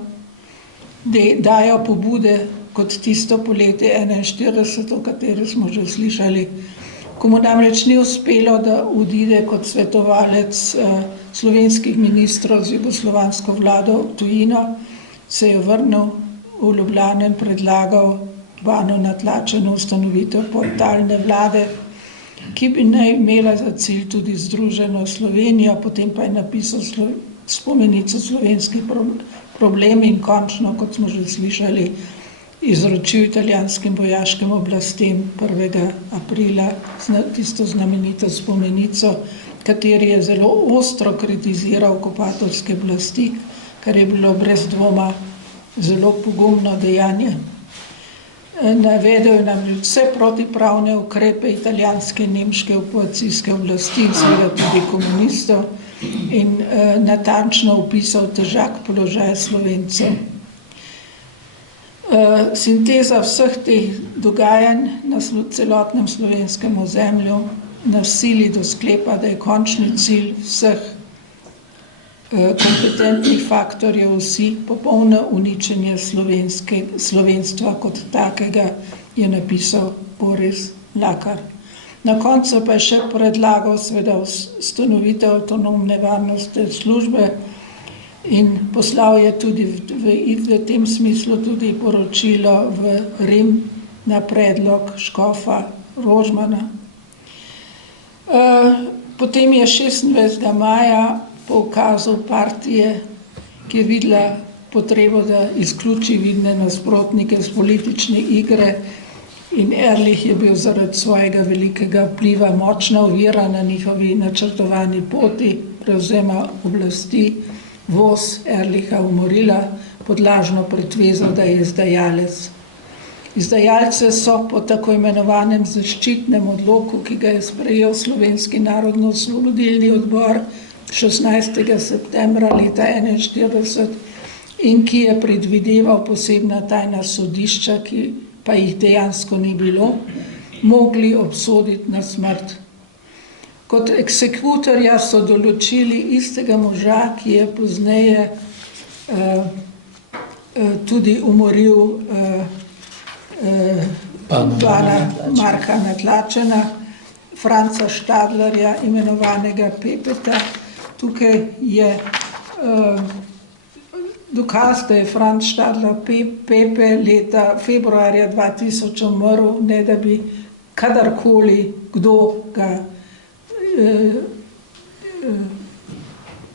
da dajo pobude kot tisto poletje 41, o kateri smo že slišali. Komu namreč ni uspelo, da odide kot svetovalec slovenskih ministrov z jugoslovansko vlado v tujino, se je vrnil v Ljubljano in predlagal Bano Natlačeno ustanovitev podtalne vlade, ki bi naj imela za cilj tudi združeno Slovenijo, potem pa je napisal spomenico slovenskih problem in končno, kot smo že slišali, izročil italijanskim vojaškim oblastem 1. aprila tisto znamenito spomenico, kateri je zelo ostro kritiziral okupatorske oblasti, kar je bilo brez dvoma zelo pogumno dejanje. Navedel je namreč vse protipravne ukrepe italijanske in nemške okupacijske oblasti, seveda tudi komunistov, in natančno opisal težak položaj Slovencev. Sinteza vseh teh dogajanj na celotnem slovenskem ozemlju nas sili do sklepa, da je končni cilj vseh kompetentnih faktorjev vsi popolno uničenje slovenstva kot takega, je napisal Boris Mlakar. Na koncu pa je še predlagal seveda ustanovitev avtonomne varnostne službe in poslal je tudi v tem smislu tudi poročilo v Rim na predlog škofa Rožmana. Potem je 26. maja po ukazu partije, ki je videla potrebo, da izključi vidne nasprotnike z politične igre, in Ehrlich je bil zaradi svojega velikega vpliva močna ovira na njihovi načrtovani poti prevzema oblasti, voz Ehrlicha umorila pod lažno pretvezo, da je izdajalec. Izdajalce so po tako imenovanem zaščitnem odloku, ki ga je sprejel Slovenski narodno-osvobodilni odbor 16. septembra leta 1941 in ki je predvideval posebna tajna sodišča, ki pa jih dejansko ni bilo, mogli obsoditi na smrt. Kot eksekutorja so določili istega moža, ki je pozneje tudi umoril pana Marka Natlačena, Franca Štadlerja, imenovanega Pepeta. Tukaj je dokaz, da je Franc Štadler Pepe leta februarja 2000 umrl, ne da bi kadarkoli kdo ga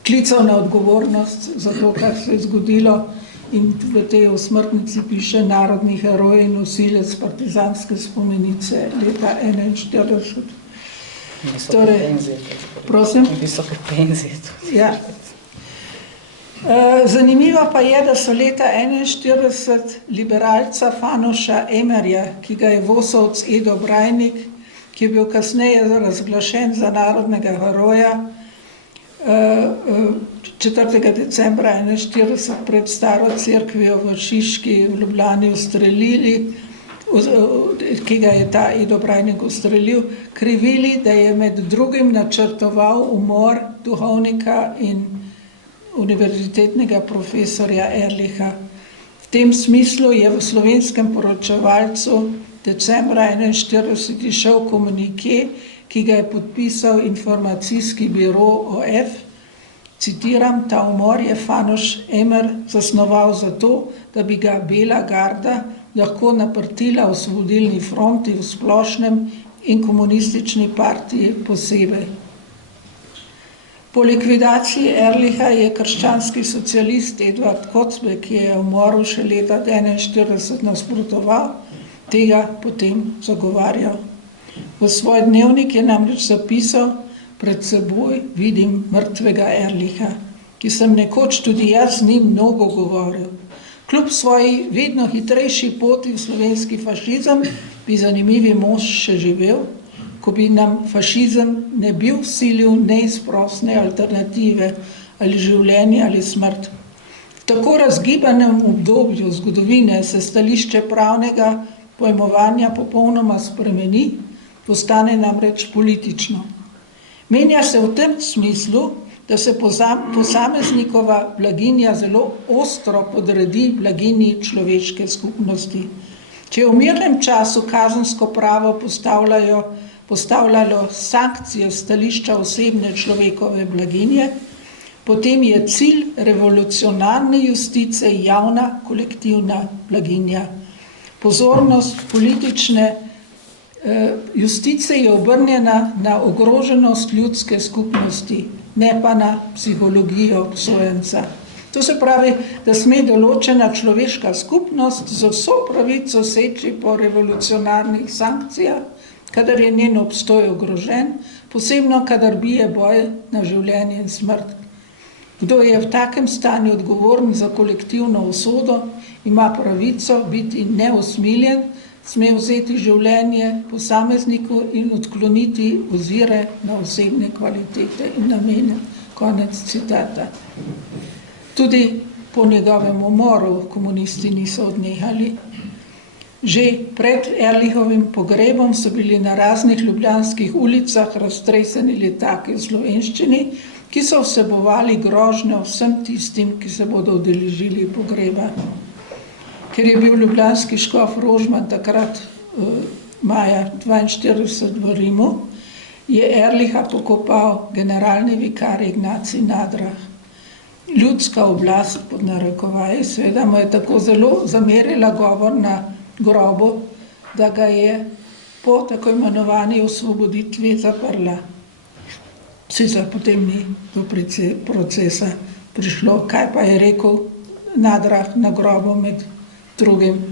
klical na odgovornost za to, kar se je zgodilo, in v tej osmrtnici piše narodni heroj in nosilec partizanske spomenice leta 1941. Visoke penzije tudi. Ja. Zanimivo pa je, da so leta 1941 liberalca Fanoša Emerja, ki ga je Vosovc Edo Brajnik, ki je bil kasneje razglašen za narodnega heroja, 4. decembra 1941 pred staro cerkvijo v Šiški v Ljubljani ustrelili, ki ga je ta Edo Brajnik ustrelil, krivili, da je med drugim načrtoval umor duhovnika in univerzitetnega profesorja Ehrlicha. V tem smislu je v slovenskem poročevalcu decembra 1941 šel komunike, ki ga je podpisal informacijski biro OF. Citiram, ta umor je Fanuš Emer zasnoval zato, da bi ga Bela garda lahko naprtila Osvobodilni fronti v splošnem in komunistični partiji posebej. Po likvidaciji Ehrlicha je krščanski socialist Edvard Kocbe, ki je umoril še leta 1941 nasprotoval, tega potem zagovarjal. V svoj dnevnik je namreč zapisal: pred seboj vidim mrtvega Ehrlicha, ki sem nekoč tudi jaz z njim mnogo govoril. Kljub svoji vedno hitrejši poti v slovenski fašizem bi zanimivi mož še živel, ko bi nam fašizem ne bil vsilil neizprosne alternative ali življenje ali smrt. V tako razgibanem obdobju zgodovine se stališče pravnega pojmovanja popolnoma spremeni, postane namreč politično. Menja se v tem smislu, da se posameznikova blaginja zelo ostro podredi blaginji človeške skupnosti. Če je v mirnem času kazensko pravo postavljalo sankcije stališča osebne človekove blaginje, potem je cilj revolucionarne justice javna kolektivna blaginja. Pozornost politične justice je obrnjena na ogroženost ljudske skupnosti, ne pa na psihologijo obsojenca. To se pravi, da sme določena človeška skupnost z vso pravico seči po revolucionarnih sankcijah, kadar je njen obstoj ogrožen, posebno kadar bije boj na življenje in smrt. Kdo je v takem stanju odgovoren za kolektivno usodo, ima pravico biti neusmiljen, sme vzeti življenje posamezniku in odkloniti ozire na osebne kvalitete in namene. Konec citata. Tudi po njegovem umoru komunisti niso odnehali. Že pred Ehrlichovim pogrebom so bili na raznih ljubljanskih ulicah raztreseni letaki v slovenščini, ki so vsebovali grožnjo vsem tistim, ki se bodo udeležili pogreba. Ker je bil ljubljanski škof Rožman takrat maja 1942 v Rimu, je Ehrlicha pokopal generalni vikar Ignacij Nadrah. Ljudska oblast, pod narekovaji, seveda mu je tako zelo zamerila govor na grobu, da ga je po tako imenovani osvoboditvi zaprla. Sicer potem ni do procesa prišlo. Kaj pa je rekel Nadrah na grobu med drugim?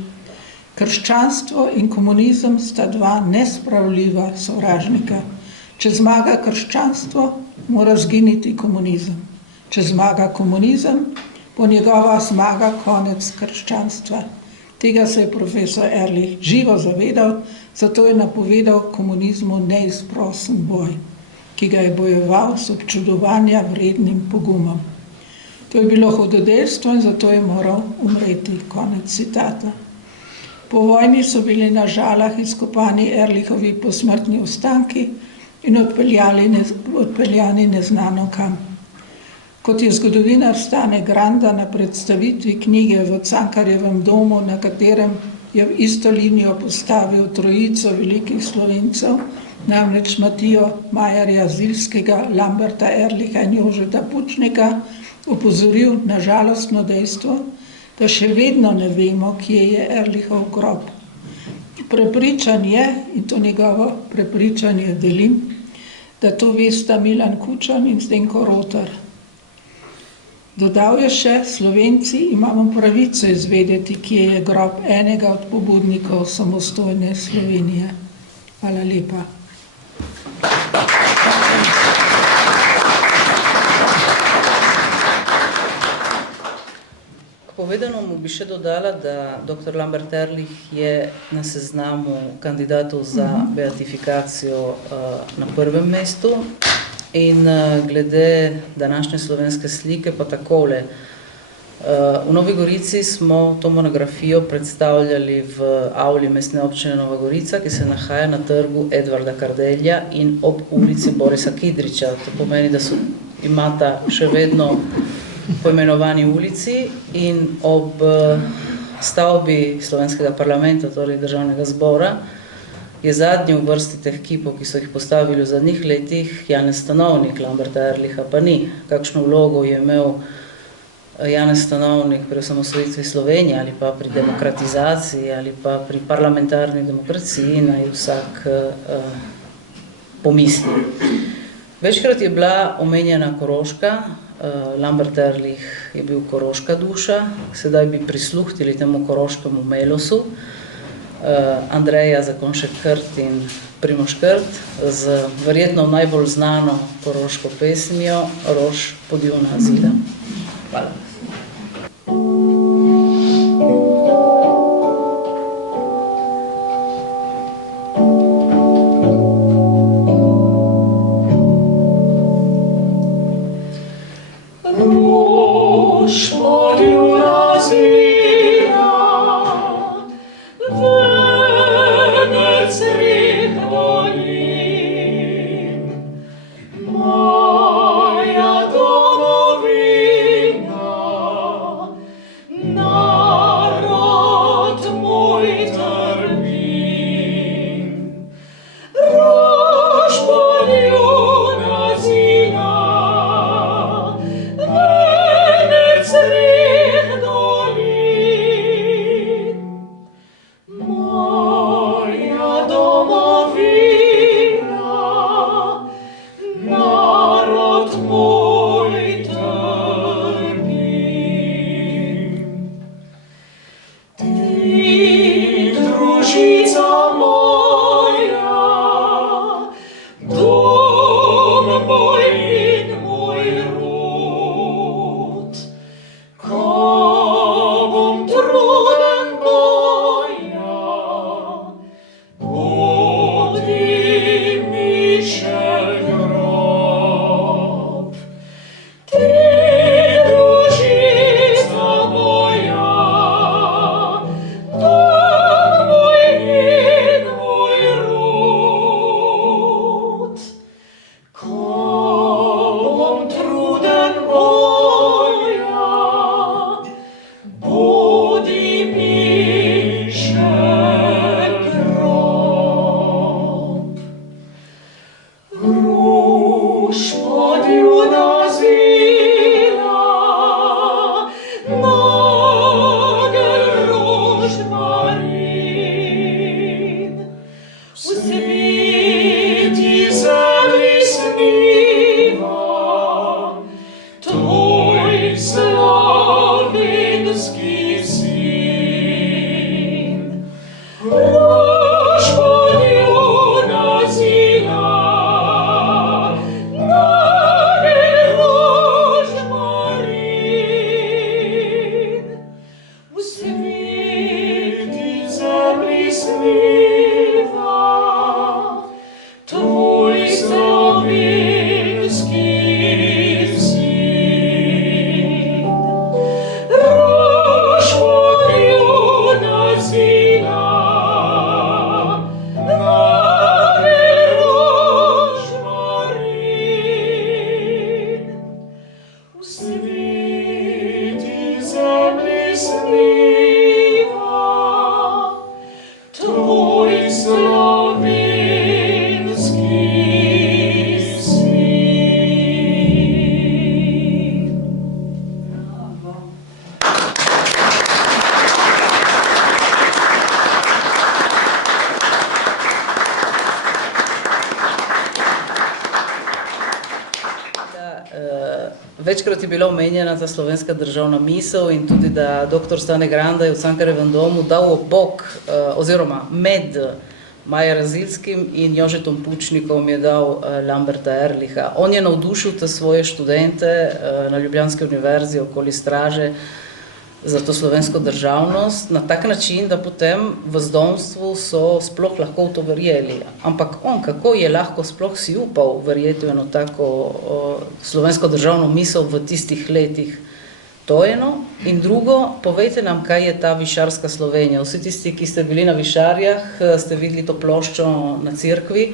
Krščanstvo in komunizem sta dva nespravljiva sovražnika. Če zmaga krščanstvo, mora zginiti komunizem. Če zmaga komunizem, bo njegova zmaga konec krščanstva. Tega se je profesor Ehrlich živo zavedal, zato je napovedal komunizmu neizprosen boj, ki ga je bojeval s občudovanja vrednim pogumom. To je bilo hudodelstvo in zato je moral umreti. Konec citata. Po vojni so bili na Žalah izkopani Ehrlichovi posmrtni ostanki in odpeljani neznano kam. Kot je zgodovinar Stane Granda na predstavitvi knjige v Cankarjevem domu, na katerem je v isto linijo postavil trojico velikih Slovencev, namreč Matijo Majerja Zilskega, Lamberta Ehrlicha in Jožeta Pučnika, opozoril na žalostno dejstvo, da še vedno ne vemo, kje je Ehrlichov grob. Prepričan je, in to njegovo prepričanje delim, da to vesta Milan Kučan in Zdenko Rotar. Dodal je še: Slovenci imamo pravico izvedeti, kje je grob enega od pobudnikov samostojne Slovenije. Hvala lepa. Povedanemu bi še dodala, da dr. Lambert Ehrlich je na seznamu kandidatov za beatifikacijo na prvem mestu. In glede današnje slovenske slike pa takole. V Novi Gorici smo to monografijo predstavljali v avli Mestne občine Nova Gorica, ki se nahaja na trgu Edvarda Kardelja in ob ulici Borisa Kidriča. To pomeni, da imata še vedno poimenovani ulici in ob stavbi slovenskega parlamenta, torej državnega zbora, je zadnji v vrsti teh kipov, ki so jih postavili v zadnjih letih, Janez Stanovnik, Lamberta Ehrlicha pa ni. Kakšno vlogo je imel Janez Stanovnik pri osamosvojitvi Slovenije ali pa pri demokratizaciji ali pa pri parlamentarni demokraciji, naj vsak pomisli. Večkrat je bila omenjena Koroška, Lambert Ehrlich je bil koroška duša, sedaj bi prisluhnili temu koroškemu melosu, Andreja Zakonšek Krt in Primož Krt z verjetno najbolj znano koroško pesmijo Rož podivna zida. Hvala. Večkrat je bila omenjena ta slovenska državna misel in tudi, da dr. Stane Granda je v Cankarjevem domu dal ob bok, oziroma med Maja Razilskim in Jožetom Pučnikom je dal Lamberta Ehrlicha. On je navdušil te svoje študente na Ljubljanski univerzi okoli Straže za to slovensko državnost na tak način, da potem v zdomstvu so sploh lahko v to verjeli. Ampak on, kako je lahko sploh si upal verjeti v eno tako slovensko državno misel v tistih letih? To je eno. In drugo, povejte nam, kaj je ta višarska Slovenija. Vsi tisti, ki ste bili na Višarjah, ste videli to ploščo na cerkvi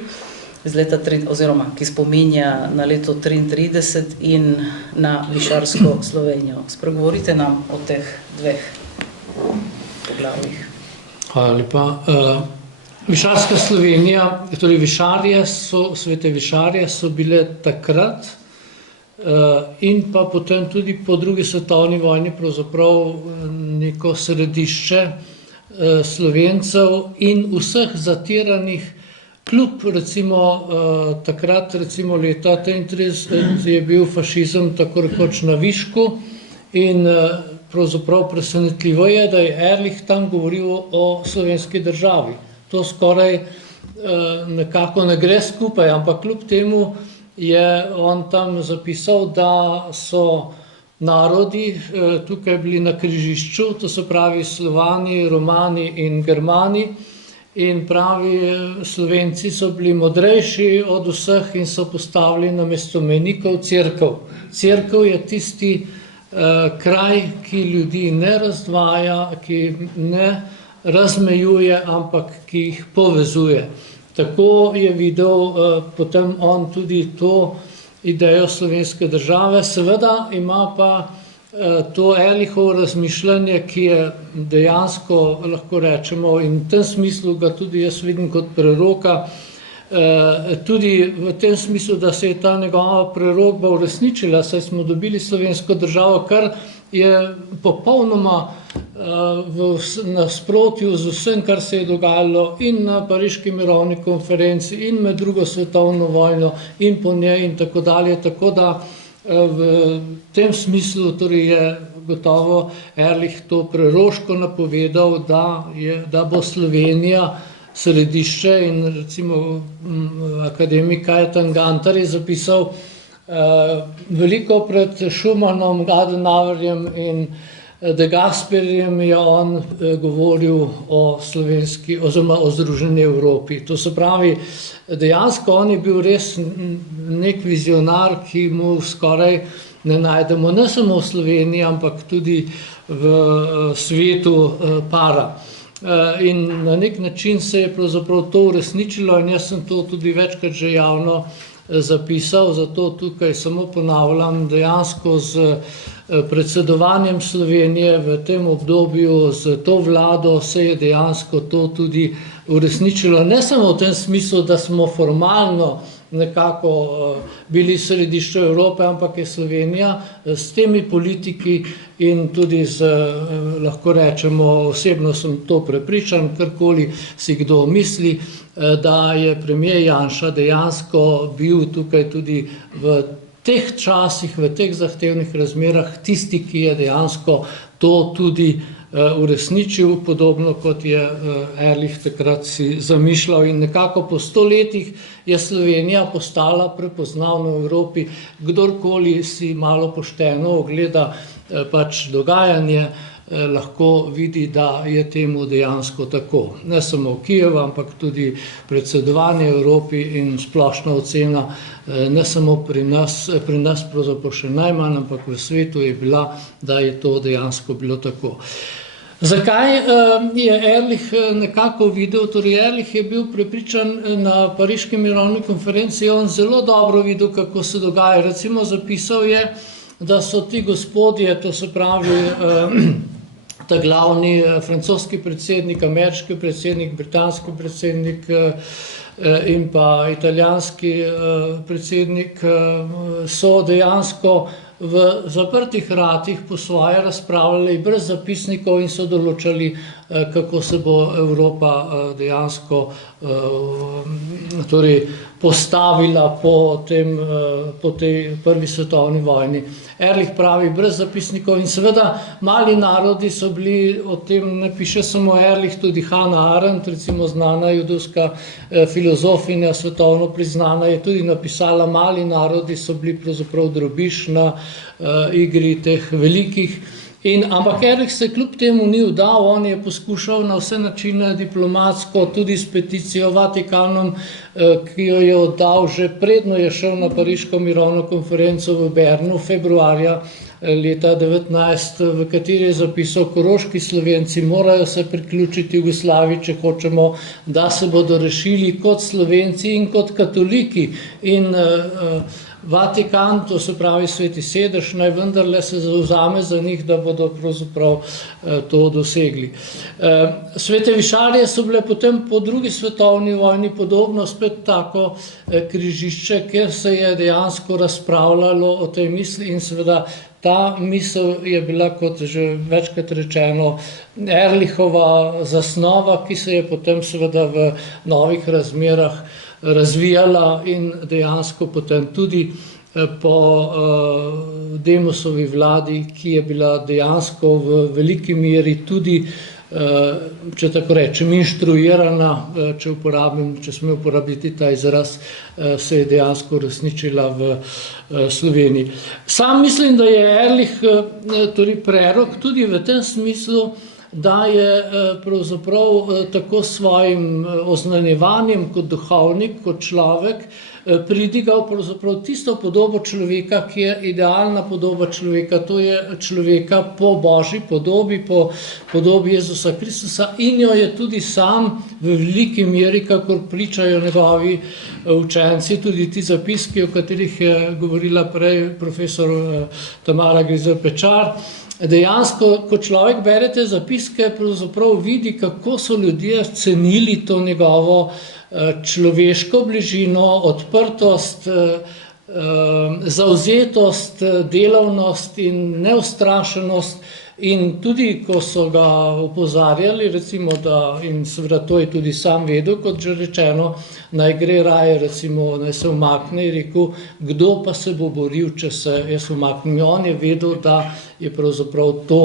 iz leta oziroma ki spominja na leto 1933 in na višarsko Slovenijo. Spregovorite nam o teh dveh. poglavjih. Hvala lepa. Višarska Slovenija, torej svete višarje so bile takrat in pa potem tudi po drugi svetovni vojni pravzaprav neko središče Slovencev in vseh zatiranih, kljub recimo takrat, recimo leta 1933 je bil fašizem tako rekoč na višku in pravzaprav presenetljivo je, da je Ehrlich tam govoril o slovenski državi. To skoraj nekako ne gre skupaj, ampak kljub temu je on tam zapisal, da so narodi tukaj bili na križišču, to se pravi Slovani, Romani in Germani, in pravi, Slovenci so bili modrejši od vseh in so postavili namesto mejnikov cerkev. Cerkev je tisti kraj, ki ljudi ne razdvaja, ki ne razmejuje, ampak ki jih povezuje. Tako je videl potem on tudi to idejo slovenske države. Seveda ima pa to Ehrlichovo razmišljanje, ki je dejansko, lahko rečemo, in v tem smislu ga tudi jaz vidim kot preroka, tudi v tem smislu, da se je ta njegova prerokba uresničila, saj smo dobili slovensko državo, kar je popolnoma v nasprotju z vsem, kar se je dogajalo in na Pariški mirovni konferenci in med drugo svetovno vojno in po njej in tako dalje. Tako da v tem smislu torej je gotovo Ehrlich to preroško napovedal, da bo Slovenija središče in recimo akademik Kajetan Gantar je zapisal veliko pred Schumannom, Adenauerjem in De Gasperjem je on govoril o slovenski oziroma o združeni Evropi. To se pravi, dejansko on je bil res nek vizionar, ki mu skoraj ne najdemo ne samo v Sloveniji, ampak tudi v svetu para. In na nek način se je pravzaprav to uresničilo in jaz sem to tudi večkrat že javno zapisal, zato tukaj samo ponavljam, dejansko z predsedovanjem Slovenije v tem obdobju, z to vlado se je dejansko to tudi uresničilo. Ne samo v tem smislu, da smo formalno nekako bili središče Evrope, ampak je Slovenija s temi politiki in tudi z, lahko rečemo, osebno sem to prepričan, karkoli si kdo misli, da je premier Janša dejansko bil tukaj tudi v teh časih, v teh zahtevnih razmerah tisti, ki je dejansko to tudi uresničil, podobno kot je Ehrlich takrat si zamišljal. In nekako po 100 letih je Slovenija postala prepoznavna v Evropi. Kdorkoli si malo pošteno ogleda pač dogajanje, lahko vidi, da je temu dejansko tako. Ne samo v Kijevu, ampak tudi predsedovanje Evropi in splošna ocena, ne samo pri nas pravzaprav še najmanj, ampak v svetu je bila, da je to dejansko bilo tako. Zakaj je Ehrlich nekako videl, torej Ehrlich je bil prepričan na Pariški mirovni konferenci, on zelo dobro videl, kako se dogaja. Recimo zapisal je, da so ti gospodje, to se pravi ta glavni francoski predsednik, ameriški predsednik, britanski predsednik in pa italijanski predsednik, so dejansko v zaprtih vratih po svoje razpravljali brez zapisnikov in so določali, kako se bo Evropa dejansko torej postavila po tej prvi svetovni vojni. Ehrlich pravi brez zapisnikov in seveda mali narodi so bili, o tem ne piše samo Ehrlich, tudi Hannah Arendt, recimo znana judovska filozofinja, svetovno priznana, je tudi napisala, mali narodi so bili pravzaprav drobiž na igri teh velikih. Ampak Ehrlich se kljub temu ni vdal, on je poskušal na vse načine diplomatsko, tudi s peticijo Vatikanom, ki jo je oddal že predno je šel na Pariško mirovno konferenco v Bernu februarja leta 19, v kateri je zapisal, koroški Slovenci morajo se priključiti Jugoslaviji, če hočemo, da se bodo rešili kot Slovenci in kot katoliki. In Vatikan, to se pravi Sveti sedež, naj vendarle se zavzame za njih, da bodo pravzaprav to dosegli. Svete višarije so bile potem po drugi svetovni vojni podobno spet tako križišče, kjer se je dejansko razpravljalo o tej misli in seveda ta misel je bila, kot že večkrat rečeno, Ehrlichova zasnova, ki se je potem seveda v novih razmerah razvijala in dejansko potem tudi po Demosovi vladi, ki je bila dejansko v veliki meri tudi, če tako rečem, inštruirana, če smem uporabiti ta izraz, se je dejansko uresničila v Sloveniji. Sam mislim, da je Ehrlich torej prerok tudi v tem smislu, da je pravzaprav tako s svojim oznanjevanjem kot duhovnik, kot človek, pridigal pravzaprav tisto podobo človeka, ki je idealna podoba človeka, to je človeka po Božji podobi, po podobi Jezusa Kristusa in jo je tudi sam v veliki meri, kakor pričajo njegovi učenci, tudi ti zapiski, o katerih je govorila prej profesor Tamara Grizel-Pečar. Dejansko, ko človek bere te zapiske, pravzaprav vidi, kako so ljudje cenili to njegovo človeško bližino, odprtost, zavzetost, delavnost in neustrašenost. In tudi, ko so ga opozarjali, recimo, da, in seveda to je tudi sam vedel, kot že rečeno, naj gre raje, recimo, naj se umakne, je rekel, kdo pa se bo boril, če se jaz umaknem. On je vedel, da je pravzaprav to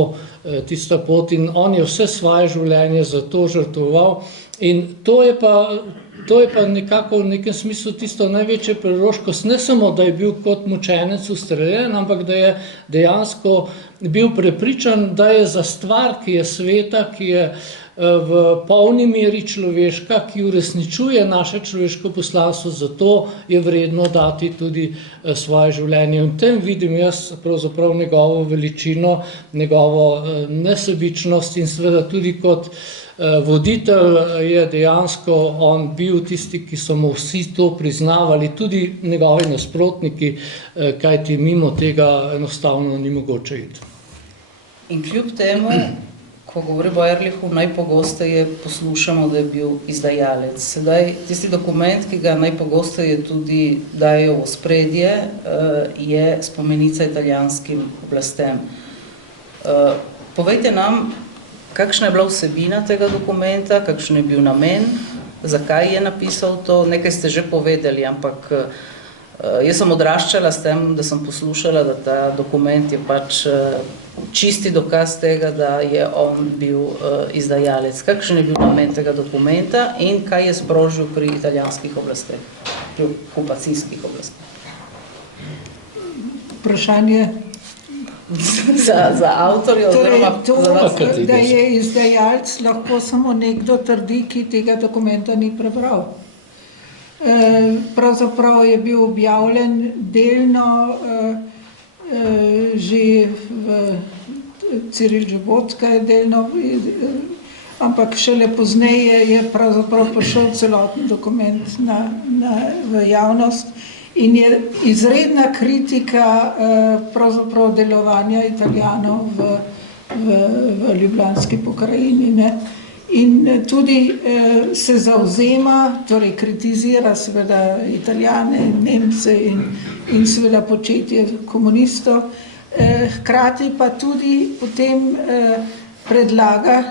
tista pot in on je vse svoje življenje za to žrtvoval. In to je pa nekako v nekem smislu tisto največje proroškost, ne samo, da je bil kot mučenec ustreljen, ampak da je dejansko bil prepričan, da je za stvar, ki je sveta, ki je v polni meri človeška, ki uresničuje naše človeško poslanstvo, zato je vredno dati tudi svoje življenje. In v tem vidim jaz pravzaprav njegovo veličino, njegovo nesebičnost in seveda tudi kot voditelj je dejansko on bil tisti, ki so mu vsi to priznavali, tudi njegovi nasprotniki, kajti mimo tega enostavno ni mogoče iti. In kljub temu, ko govorimo o Ehrlichu, najpogosteje poslušamo, da je bil izdajalec. Sedaj, tisti dokument, ki ga najpogosteje tudi dajo v ospredje, je spomenica italijanskim oblastem. Povejte nam, kakšna je bila vsebina tega dokumenta, kakšen je bil namen, zakaj je napisal to, nekaj ste že povedali, ampak jaz sem odraščala s tem, da sem poslušala, da ta dokument je pač čisti dokaz tega, da je on bil izdajalec. Kakšen je bil namen tega dokumenta in kaj je sprožil pri italijanskih oblasteh, pri okupacijskih oblasteh? Vprašanje za avtorja oziroma to, za vas. da je izdajalec lahko samo nekdo trdi, ki tega dokumenta ni prebral. Pravzaprav je bil objavljen delno že v Ciril Žabotska je delno, ampak šele pozneje je pravzaprav prišel celoten dokument v javnost. In je izredna kritika pravzaprav delovanja Italijanov v Ljubljanski pokrajini. Ne? In tudi se zavzema, torej kritizira seveda Italijane, Nemce in seveda početje komunistov, hkrati pa tudi potem predlaga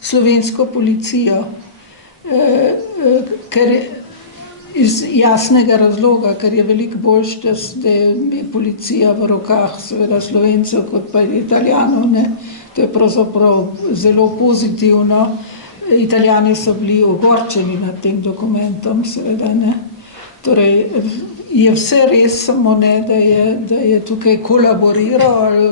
slovensko policijo, ker iz jasnega razloga, ker je veliko boljše, da je policija v rokah seveda Slovencev kot pa Italijanov. Ne? To je pravzaprav zelo pozitivno. Italijani so bili ogorčeni nad tem dokumentom, seveda. Ne? Torej, je vse res, samo ne, da je tukaj kolaboriral ali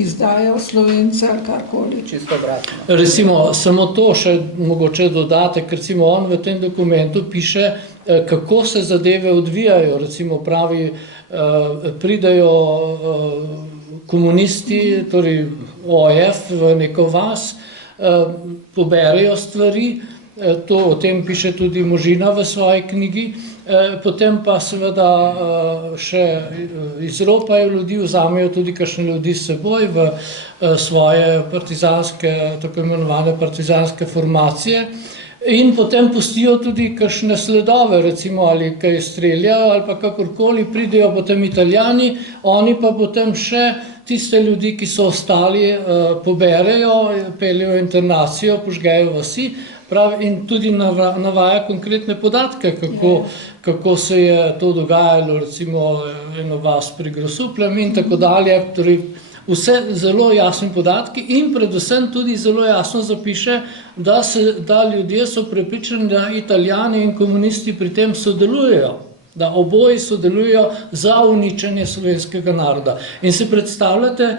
izdajal Slovence ali karkoli. Čisto obratno. Recimo, samo to še mogoče dodatek, recimo on v tem dokumentu piše, kako se zadeve odvijajo, recimo pravi, pridajo komunisti, torej OF v neko vas, poberejo stvari, o tem piše tudi Možina v svoji knjigi, potem pa seveda še izropajo ljudi, vzamejo tudi kakšne ljudi s seboj v svoje partizanske, tako imenovane partizanske formacije. In potem pustijo tudi kakšne sledove, recimo ali kaj streljajo ali pa kakorkoli, pridejo potem Italijani, oni pa potem še tiste ljudi, ki so ostali, poberejo, peljejo internacijo, požgejo vasi, pravi, in tudi navaja konkretne podatke, kako se je to dogajalo, recimo eno vas pri Grosupljem in tako dalje, torej vse zelo jasni podatki in predvsem tudi zelo jasno zapiše, da ljudje so prepričani, da Italijani in komunisti pri tem sodelujejo, da oboji sodelujejo za uničenje slovenskega naroda. In si predstavljate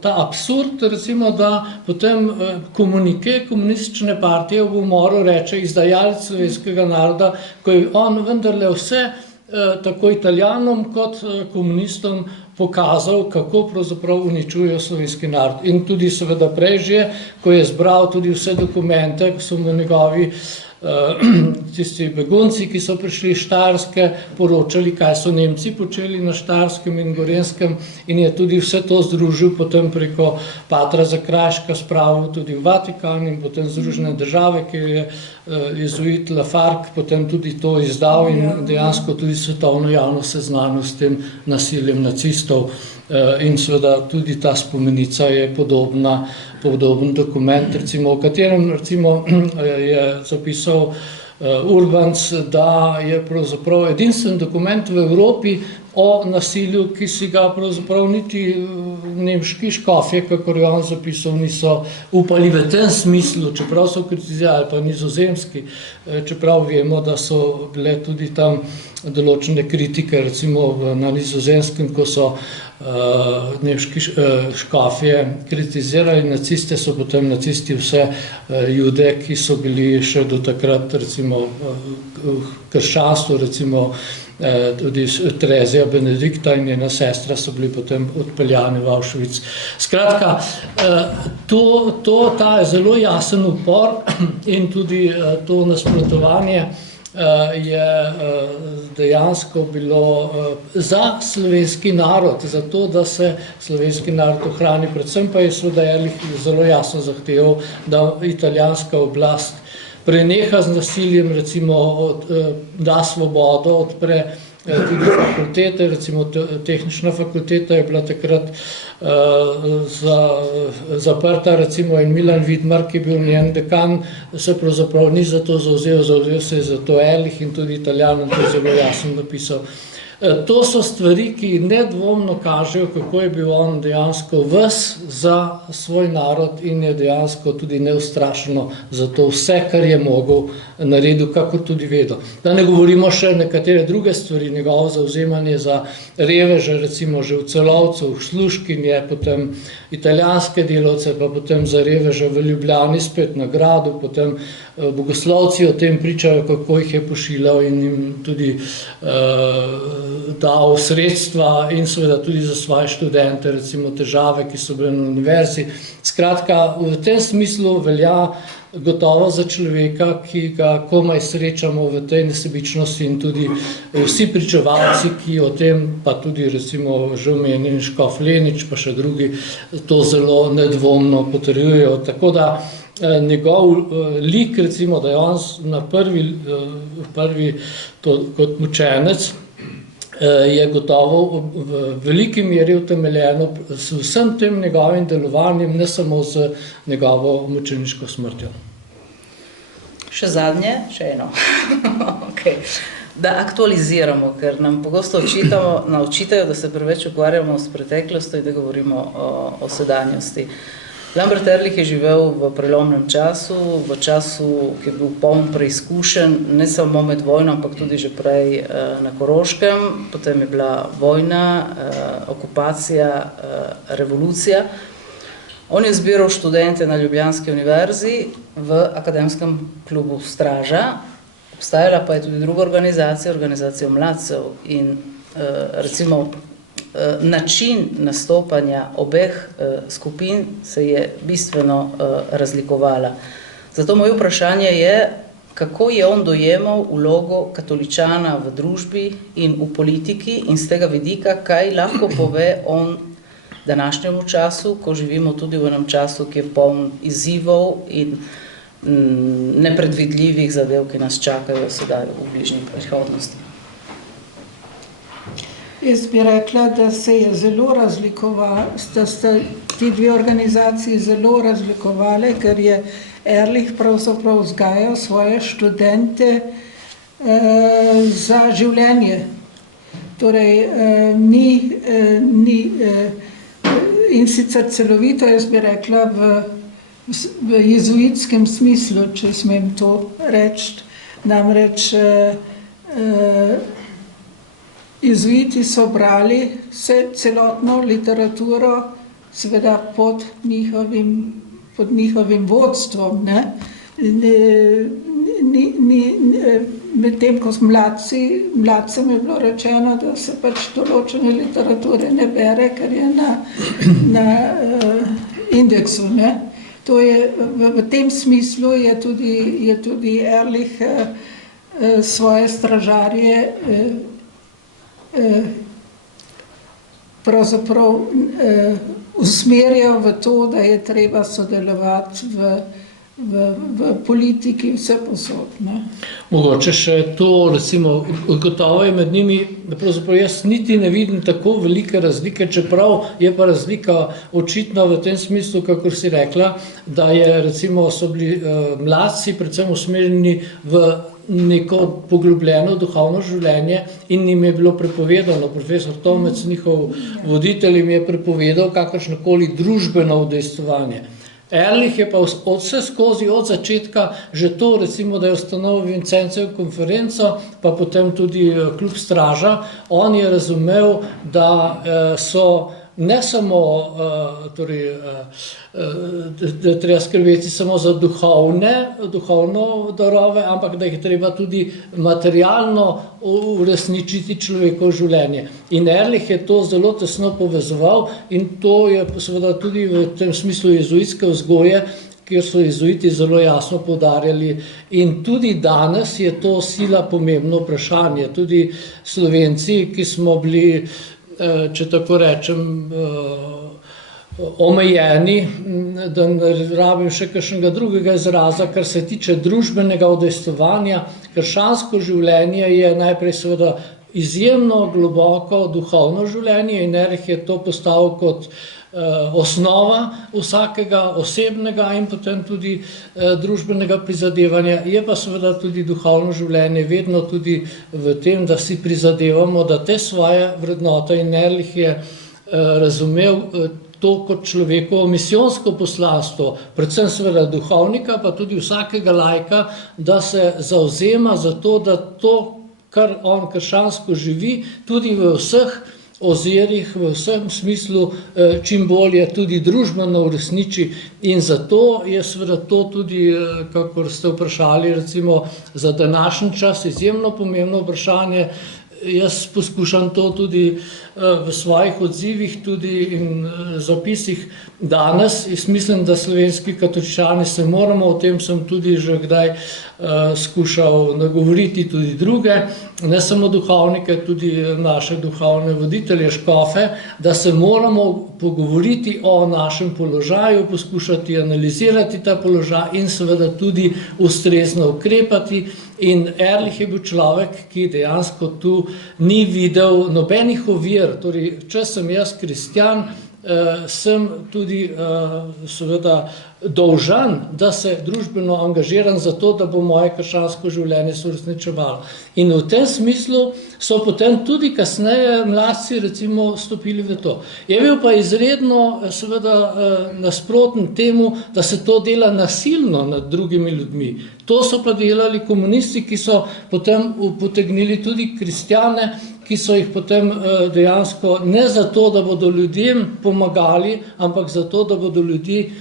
ta absurd, recimo, da potem komunike komunistične partije v umoru reče izdajalec slovenskega naroda, ko je on vendarle vse tako Italijanom kot komunistom pokazal, kako pravzaprav uničujejo slovenski narod. In tudi seveda prej že, ko je zbral tudi vse dokumente, ko so mu njegovi tisti begunci, ki so prišli iz Štajerske, poročali, kaj so Nemci počeli na Štajerskem in Gorenjskem, in je tudi vse to združil potem preko patra Zakrajška, spravil tudi v Vatikan in potem Združene države, ki je jezuit Lafargue potem tudi to izdal in dejansko tudi svetovno javnost seznanil s tem nasiljem nacistov. In seveda tudi ta spomenica je podoben dokument, recimo, v katerem recimo, je zapisal Urbans, da je pravzaprav edinstven dokument v Evropi o nasilju, ki si ga pravzaprav niti nemški škofje, kakor je on zapisal, niso upali v tem smislu, čeprav so kritizirali, pa nizozemski, čeprav vemo, da so bile tudi tam določene kritike, recimo na Nizozemskem, ko so nemški škofje kritizirali naciste, so potem nacisti vse Jude, ki so bili še do takrat, recimo v krščanstvu, recimo tudi Terezija Benedikta in njena sestra so bili potem odpeljani v Auschwitz. Skratka, ta je zelo jasen upor in tudi to nasprotovanje je dejansko bilo za slovenski narod, za to, da se slovenski narod ohrani. Predvsem pa je seveda Ehrlich zelo jasno zahteval, da italijanska oblast preneha z nasiljem, recimo da svobodo, odpre tudi fakultete, recimo tehnična fakulteta je bila takrat zaprta, recimo in Milan Vidmar, ki je bil njen dekan, se pravzaprav ni za to zavzel se je za to Ehrlich in tudi Italijanom to zelo jasno napisal. To so stvari, ki nedvomno kažejo, kako je bil on dejansko ves za svoj narod in je dejansko tudi neustrašeno za to vse, kar je mogel naredil, kakor tudi vedo. Da ne govorimo še nekatere druge stvari, njegovo zavzemanje za reveže, recimo že v Celovcu, v Sluškinje, potem italijanske delavce, pa potem za reveže v Ljubljani spet na gradu, potem bogoslovci o tem pričajo, kako jih je pošiljal in jim tudi dal sredstva in seveda tudi za svoje študente, recimo težave, ki so bile na univerzi. Skratka, v tem smislu velja gotovo za človeka, ki ga komaj srečamo v tej nesebičnosti in tudi vsi pričevalci, ki o tem, pa tudi recimo že omenjen škof Lenič, pa še drugi, to zelo nedvomno potrjujejo. Tako da njegov lik, recimo, da je on na prvi kot mučenec, je gotovo v veliki meri utemeljeno s vsem tem njegovim delovanjem, ne samo z njegovo mučeniško smrtjo. Še zadnje, še eno. Okay. Da aktualiziramo, ker nam pogosto očitajo, da se preveč ukvarjamo s preteklostjo in da govorimo o sedanjosti. Lambert Ehrlich je živel v prelomnem času, v času, ki je bil poln preizkušenj, ne samo med vojno, ampak tudi že prej na Koroškem, potem je bila vojna, okupacija, revolucija. On je zbiral študente na Ljubljanski univerzi v akademskem klubu Straža, obstajala pa je tudi druga organizacija, organizacija mladcev in recimo način nastopanja obeh skupin se je bistveno razlikovala. Zato moje vprašanje je, kako je on dojemal vlogo katoličana v družbi in v politiki in z tega vidika, kaj lahko pove on današnjemu času, ko živimo tudi v enem času, ki je poln izzivov in nepredvidljivih zadev, ki nas čakajo sedaj v bližnji prihodnosti. Jaz bi rekla, da se je zelo da sta ti dve organizaciji zelo razlikovali, ker je Ehrlich pravzaprav vzgajal svoje študente za življenje. Torej, in sicer celovito, jaz bi rekla, v jezuitskem smislu, če smem to reči. Namreč jezuiti so brali celotno literaturo, seveda pod njihovim vodstvom. Medtem ko mladcem je bilo rečeno, da se pač določene literature ne bere, ker je na indeksu. To je, v tem smislu je tudi Ehrlich svoje stražarje pravzaprav usmerjal v to, da je treba sodelovati v politiki vse posod. Mogoče še to, recimo, gotovo je med njimi, pravzaprav jaz niti ne vidim tako velike razlike, čeprav je pa razlika očitna v tem smislu, kakor si rekla, da je, recimo, so bili mladci predvsem usmerjeni v neko poglobljeno duhovno življenje in jim je bilo prepovedano, profesor Tomec, njihov voditelj, jim je prepovedal kakršnokoli družbeno udejstvovanje. Ehrlich je pa vse skozi od začetka že to, recimo, da je ustanovil Vincencev konferenco, pa potem tudi klub Straža, on je razumel, da so ne samo, da treba skrbeti samo za duhovno darove, ampak da jih treba tudi materialno uresničiti človekovo življenje. In Ehrlich je to zelo tesno povezoval in to je seveda tudi v tem smislu jezuitske vzgoje, kjer so jezuiti zelo jasno poudarjali. In tudi danes je to sila pomembno vprašanje. Tudi Slovenci, ki smo bili, če tako rečem, omejeni, da ne rabim še kakšnega drugega izraza, kar se tiče družbenega udejstvovanja. Krščansko življenje je najprej seveda izjemno globoko duhovno življenje in Ehrlich je to postavil kot osnova vsakega osebnega in potem tudi družbenega prizadevanja. Je pa seveda tudi duhovno življenje vedno tudi v tem, da si prizadevamo, da te svoje vrednote, in Ehrlich je razumel to kot človekovo misijonsko poslanstvo, predvsem seveda duhovnika, pa tudi vsakega laika, da se zavzema za to, da to, kar on krščansko živi, tudi v vseh ozirih, v vsem smislu čim bolje tudi družbeno uresniči. In zato je seveda to tudi, kakor ste vprašali, recimo za današnji čas izjemno pomembno vprašanje. Jaz poskušam to tudi v svojih odzivih tudi in zapisih danes. Jaz mislim, da slovenski katoličani se moramo, o tem sem tudi že kdaj skušal nagovoriti tudi druge, ne samo duhovnike, tudi naše duhovne voditelje, škofe, da se moramo pogovoriti o našem položaju, poskušati analizirati ta položaj in seveda tudi ustrezno ukrepati. In Ehrlich je bil človek, ki dejansko tu ni videl nobenih ovir. Torej, če sem jaz kristjan, sem tudi seveda dolžan, da se družbeno angažiram za to, da bo moje krščansko življenje se uresničevalo. In v tem smislu so potem tudi kasneje mladci recimo stopili v to. Je bil pa izredno seveda nasproten temu, da se to dela nasilno nad drugimi ljudmi. To so pa delali komunisti, ki so potem potegnili tudi kristjane, ki so jih potem dejansko ne zato, da bodo ljudem pomagali, ampak zato, da bodo ljudi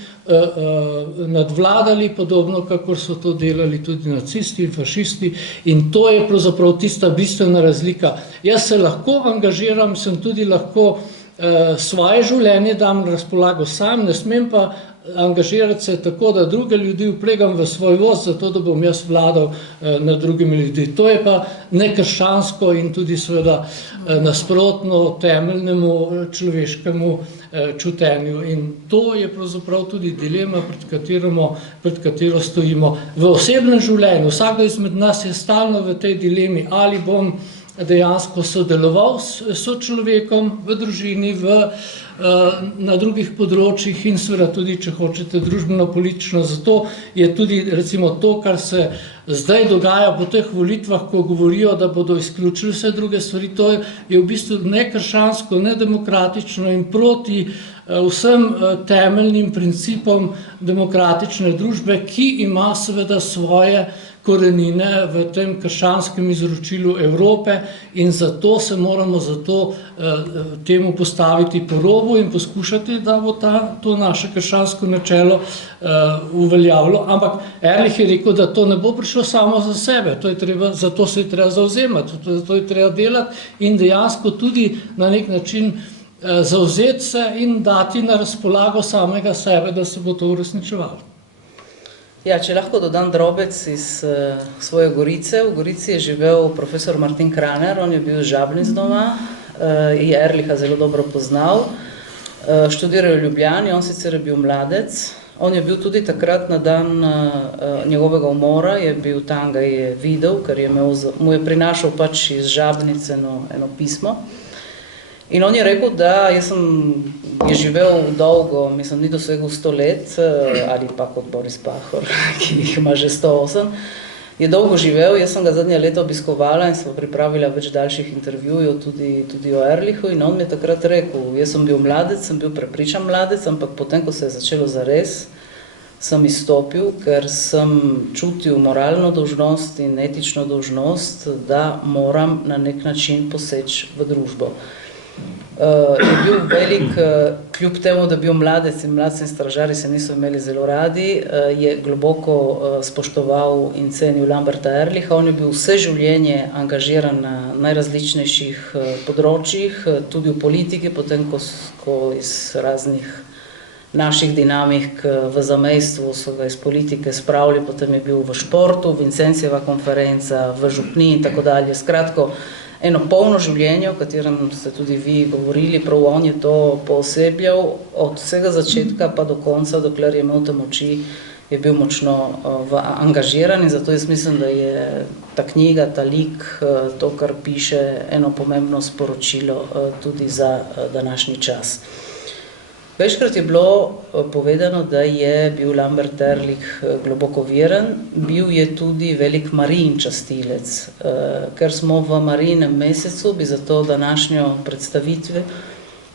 nadvladali, podobno, kakor so to delali tudi nacisti in fašisti. In to je pravzaprav tista bistvena razlika. Jaz se lahko angažiram, sem tudi lahko svoje življenje dam na razpolago sam, ne smem pa angažirati se tako, da druge ljudi vplegam v svoj voz, zato da bom jaz vladal nad drugimi ljudmi. To je pa nekrščansko in tudi seveda nasprotno temeljnemu človeškemu čutenju. In to je pravzaprav tudi dilema, pred katero stojimo. V osebnem življenju vsakdo izmed nas je stalno v tej dilemi, ali bom dejansko sodeloval s sočlovekom v družini, na drugih področjih in seveda tudi, če hočete, družbeno-politično. Zato je tudi recimo to, kar se zdaj dogaja po teh volitvah, ko govorijo, da bodo izključili vse druge stvari, to je v bistvu nekrščansko, nedemokratično in proti vsem temeljnim principom demokratične družbe, ki ima seveda svoje korenine v tem krščanskem izročilu Evrope in zato se moramo temu postaviti po robu in poskušati, da bo to naše krščansko načelo uveljavilo. Ampak Ehrlich je rekel, da to ne bo prišlo samo za sebe, zato se je treba zavzemati, zato je treba delati in dejansko tudi na nek način zavzeti se in dati na razpolago samega sebe, da se bo to uresničevalo. Ja, če lahko dodam drobec iz svoje Gorice. V Gorici je živel profesor Martin Kraner, on je bil iz Žabnic doma, je Ehrlicha zelo dobro poznal. Študiral je v Ljubljani, on sicer je bil mladec. On je bil tudi takrat na dan njegovega umora, je bil tam, ga je videl, ker mu je prinašal pač iz Žabnic eno pismo. In on je rekel, da je živel dolgo, mislim, ni dosegel 100 let, ali pa kot Boris Pahor, ki jih ima že 108, je dolgo živel. Jaz sem ga zadnja leta obiskovala in smo pripravila več daljših intervjujev tudi o Ehrlichu in on mi je takrat rekel, jaz sem bil mladec, sem bil prepričan mladec, ampak potem, ko se je začelo zares, sem izstopil, ker sem čutil moralno dolžnost in etično dolžnost, da moram na nek način poseči v družbo. Je bil velik, kljub temu, da je bil mladec in mladci in stražarji se niso imeli zelo radi, je globoko spoštoval in cenil Lamberta Ehrlicha. On je bil vse življenje angažiran na najrazličnejših področjih, tudi v politiki, potem ko iz raznih naših dinamik v zamejstvu so ga iz politike spravili, potem je bil v športu, Vincencijeva konferenca, v župni in tako dalje. Skratko, eno polno življenje, o katerem ste tudi vi govorili, prav on je to poosebljal od vsega začetka pa do konca, dokler je imel te moči, je bil močno angažiran in zato jaz mislim, da je ta knjiga, ta lik, to, kar piše, eno pomembno sporočilo tudi za današnji čas. Večkrat je bilo povedano, da je bil Lambert Ehrlich globoko veren, bil je tudi velik Marijin častilec. Ker smo v Marijinem mesecu, bi zato današnjo predstavitve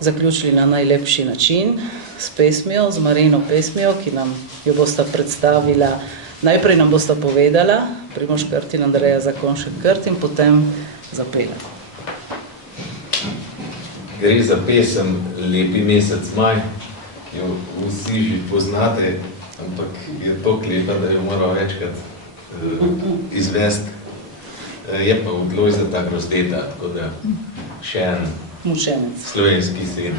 zaključili na najlepši način s pesmijo, z Marijino pesmijo, ki nam jo bosta predstavila. Najprej nam bosta povedala Primož Krt in Andreja Zakonjšek Krt in potem zapela. Gre za pesem Lepi mesec maj, ki jo vsi že poznate, ampak je toliko lepa, da jo moram večkrat izvesti. Je pa v Lojzeta Grozdeta, tako da še en mučenec. Slovenski sin.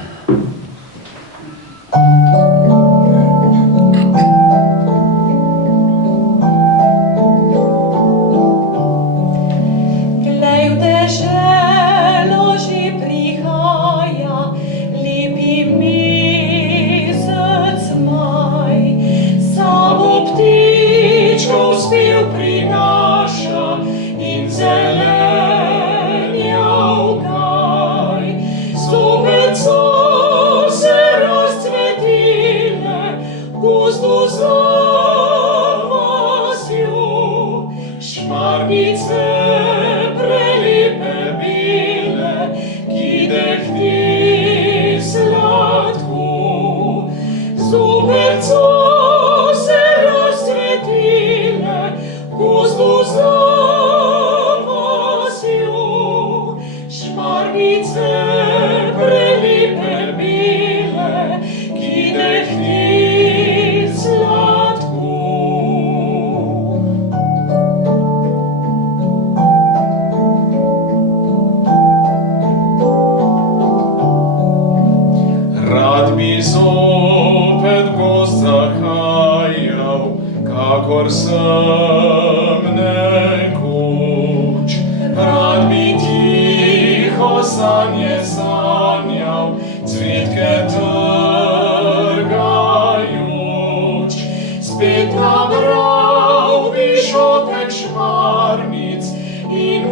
kakor sem nekoč, rad bi tiho sanje sanjal, cvetke trgajoč, spet nabral bi šopek šmarnic in